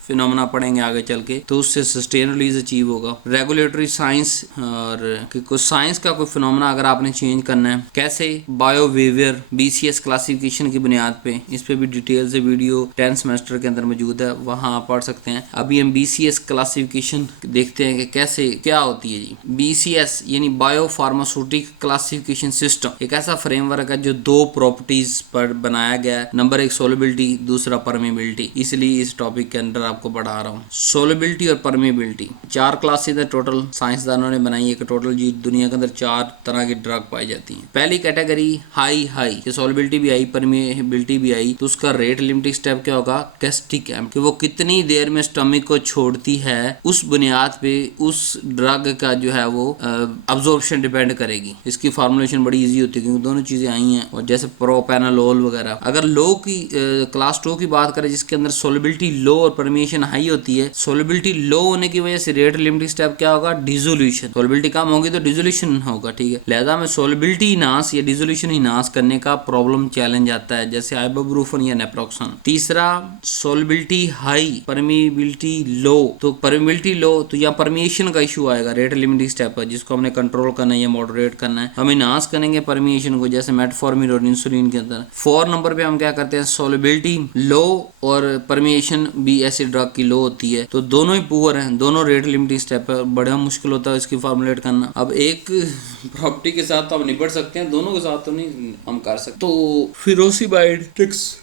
फिनोमेना पढ़ेंगे आगे चल के, तो उससे सस्टेन रिलीज अचीव होगा। रेगुलेटरी साइंस, और कुछ साइंस का कोई फिनोमेना अगर आपने चेंज करना है, कैसे, बायोवेवियर BCS क्लासिफिकेशन की बुनियाद पे, इस पे भी डिटेल से वीडियो 10th सेमेस्टर के अंदर मौजूद है, वहाँ आप पढ़ सकते हैं। अभी हम BCS क्लासिफिकेशन देखते हैं कि कैसे क्या होती है जी। BCS यानी बायो फार्मास्यूटिक क्लासिफिकेशन सिस्टम एक ऐसा फ्रेमवर्क है जो 2 प्रॉपर्टीज पर बनाया गया है। नंबर 1 सोलबिलिटी, दूसरा परमेबिलिटी। इसलिए इस टॉपिक के अंदर आपको पढ़ा रहा हूँ। सोलबिलिटी और परमेबिलिटी 4 क्लासेस है टोटल, साइंसदानों ने बनाई है कि टोटल जी दुनिया के अंदर 4 तरह की ड्रग पाई जाती हैं। पहली कैटेगरी हाई कि सोलबिलिटी भी आई, परमेबिलिटी भी आई, तो उसका रेट लिमिटिंग स्टेप क्या होगा, गैस्ट्रिक एम्प, कि वो कितनी देर में स्टमक को छोड़ती है, उस बुनियाद पे उस ड्रग का जो है वो अब्जॉर्प्शन डिपेंड करेगी। इसकी फार्मुलेशन बड़ी इजी होती है क्योंकि दोनों चीजें आई हैं, और जैसे प्रोपेनालोल वगैरह। अगर लो की क्लास 2 की बात करें, जिसके अंदर सोलबिलिटी लो और परमेशन हाई होती है, सोलबिलिटी लो होने की वजह से रेट लिमिटिंग स्टेप क्या होगा, डिसोल्यूशन। सोलबिलिटी कम होगी तो डिसोल्यूशन होगा, ठीक है। लिहाजा में सोलबिलिटी नाश या डिसोल्यूशन ही नाश करने का प्रॉब्लम चैलेंज आता है, जैसे आइबुप्रोफेन या नेप्रोक्सन। तीसरा, सोलबिलिटी हाई, परमिबिलिटी लो। तो परमिबिलिटी लो तो यहाँ परमिएशन का इशू आएगा रेट लिमिटिंग स्टेप पर, जिसको हमने कंट्रोल करना है या मॉडरेट करना है। हमें नाश करेंगे परमिएशन को, जैसे मेटफॉर्मिन और इंसुलिन के अंदर। 4 नंबर पे हम क्या करते हैं, सोलबिलिटी लो और परमिएशन भी ऐसे ड्रग की लो होती है, तो दोनों ही पुअर हैं, दोनों रेट लिमिटिंग स्टेप पर, बड़ा मुश्किल होता है इसकी फार्मुलेट करना। अब एक प्रॉपर्टी के साथ तो आप निपट सकते हैं, दोनों के साथ तो नहीं हम कर सकते। तो फिरोसीबाइड,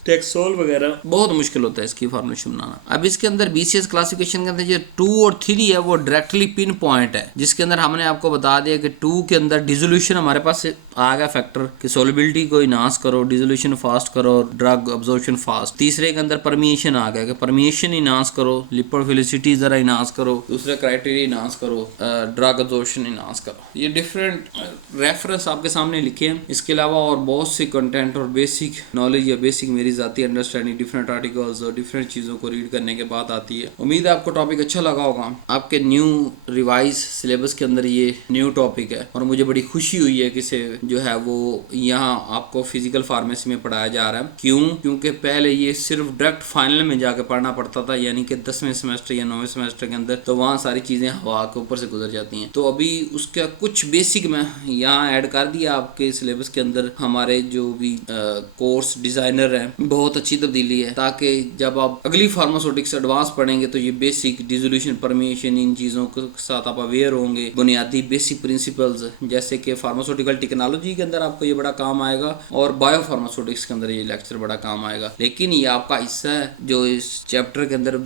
टेक्सोल वगैरह बहुत मुश्किल होता है इसकी फॉर्मुलेशन बनाना। अब इसके अंदर बीसीएस क्लासिफिकेशन के अंदर जो 2 और 3 है वो डायरेक्टली पिन पॉइंट है, जिसके अंदर हमने आपको बता दिया कि 2 के अंदर डिसोल्यूशन हमारे पास आ गया फैक्टर कि सोलिबिलिटी को इनहांस करो, डिसोल्यूशन फास्ट करो, ड्रग अब्जॉर्प्शन फास्ट। तीसरे के अंदर परमिएशन आ गया कि परमिएशन इनहांस करो, लिपोफिलिसिटी जरा इनहांस करो, दूसरा क्राइटेरिया इनहांस करो, ड्रग अब्जॉर्प्शन इनहांस करो। ये डिफरेंट रेफरेंस आपके सामने लिखे हैं। इसके अलावा और बहुत सी कंटेंट और बेसिक नॉलेज या बेसिक मेरी जाती अंडरस्टैंडिंग डिफरेंट आर्टिकल्स और डिफरेंट चीज़ों को रीड करने के बाद आती है। उम्मीद है आपको टॉपिक अच्छा लगा होगा। आपके न्यू रिवाइज सिलेबस के अंदर ये न्यू टॉपिक है और मुझे बड़ी खुशी हुई है कि से जो है वो यहाँ आपको फिजिकल फार्मेसी में पढ़ाया जा रहा है। क्यों? क्योंकि पहले ये सिर्फ डायरेक्ट फाइनल में जाकर पढ़ना पड़ता था, यानी कि 10वें सेमेस्टर या 9वें सेमेस्टर के अंदर, तो वहाँ सारी चीज़ें हवा के ऊपर से गुजर जाती हैं। तो अभी उसका कुछ बेसिक मैं यहाँ ऐड कर दिया आपके सिलेबस के अंदर। हमारे जो भी कोर्स डिज़ाइनर हैं, बहुत अच्छी तब्दीली है, ताकि जब आप अगली फार्मास्यूटिक्स एडवांस पढ़ेंगे तो ये बेसिक डिसोल्यूशन, परमिएशन, इन चीज़ों के साथ आप अवेयर होंगे। बुनियादी बेसिक प्रिंसिपल्स जैसे कि फार्मास्यूटिकल टेक्नोलॉजी के अंदर आपको ये बड़ा काम आएगा और बायो फार्मास्यूटिक्स के अंदर ये लेक्चर बड़ा काम आएगा। लेकिन ये आपका हिस्सा है जो इस चैप्टर के अंदर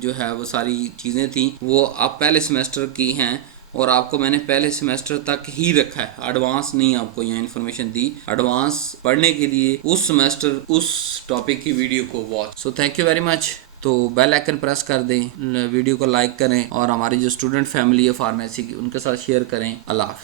जो है वो सारी चीज़ें थी वो आप पहले सेमेस्टर की हैं और आपको मैंने पहले सेमेस्टर तक ही रखा है, एडवांस नहीं आपको यहाँ इन्फॉर्मेशन दी। एडवांस पढ़ने के लिए उस सेमेस्टर उस टॉपिक की वीडियो को watch. So thank you very much. तो बेल आइकन प्रेस कर दें, वीडियो को लाइक करें और हमारी जो स्टूडेंट फैमिली है फार्मेसी की उनके साथ शेयर करें। अल्लाह हाफ़िज़।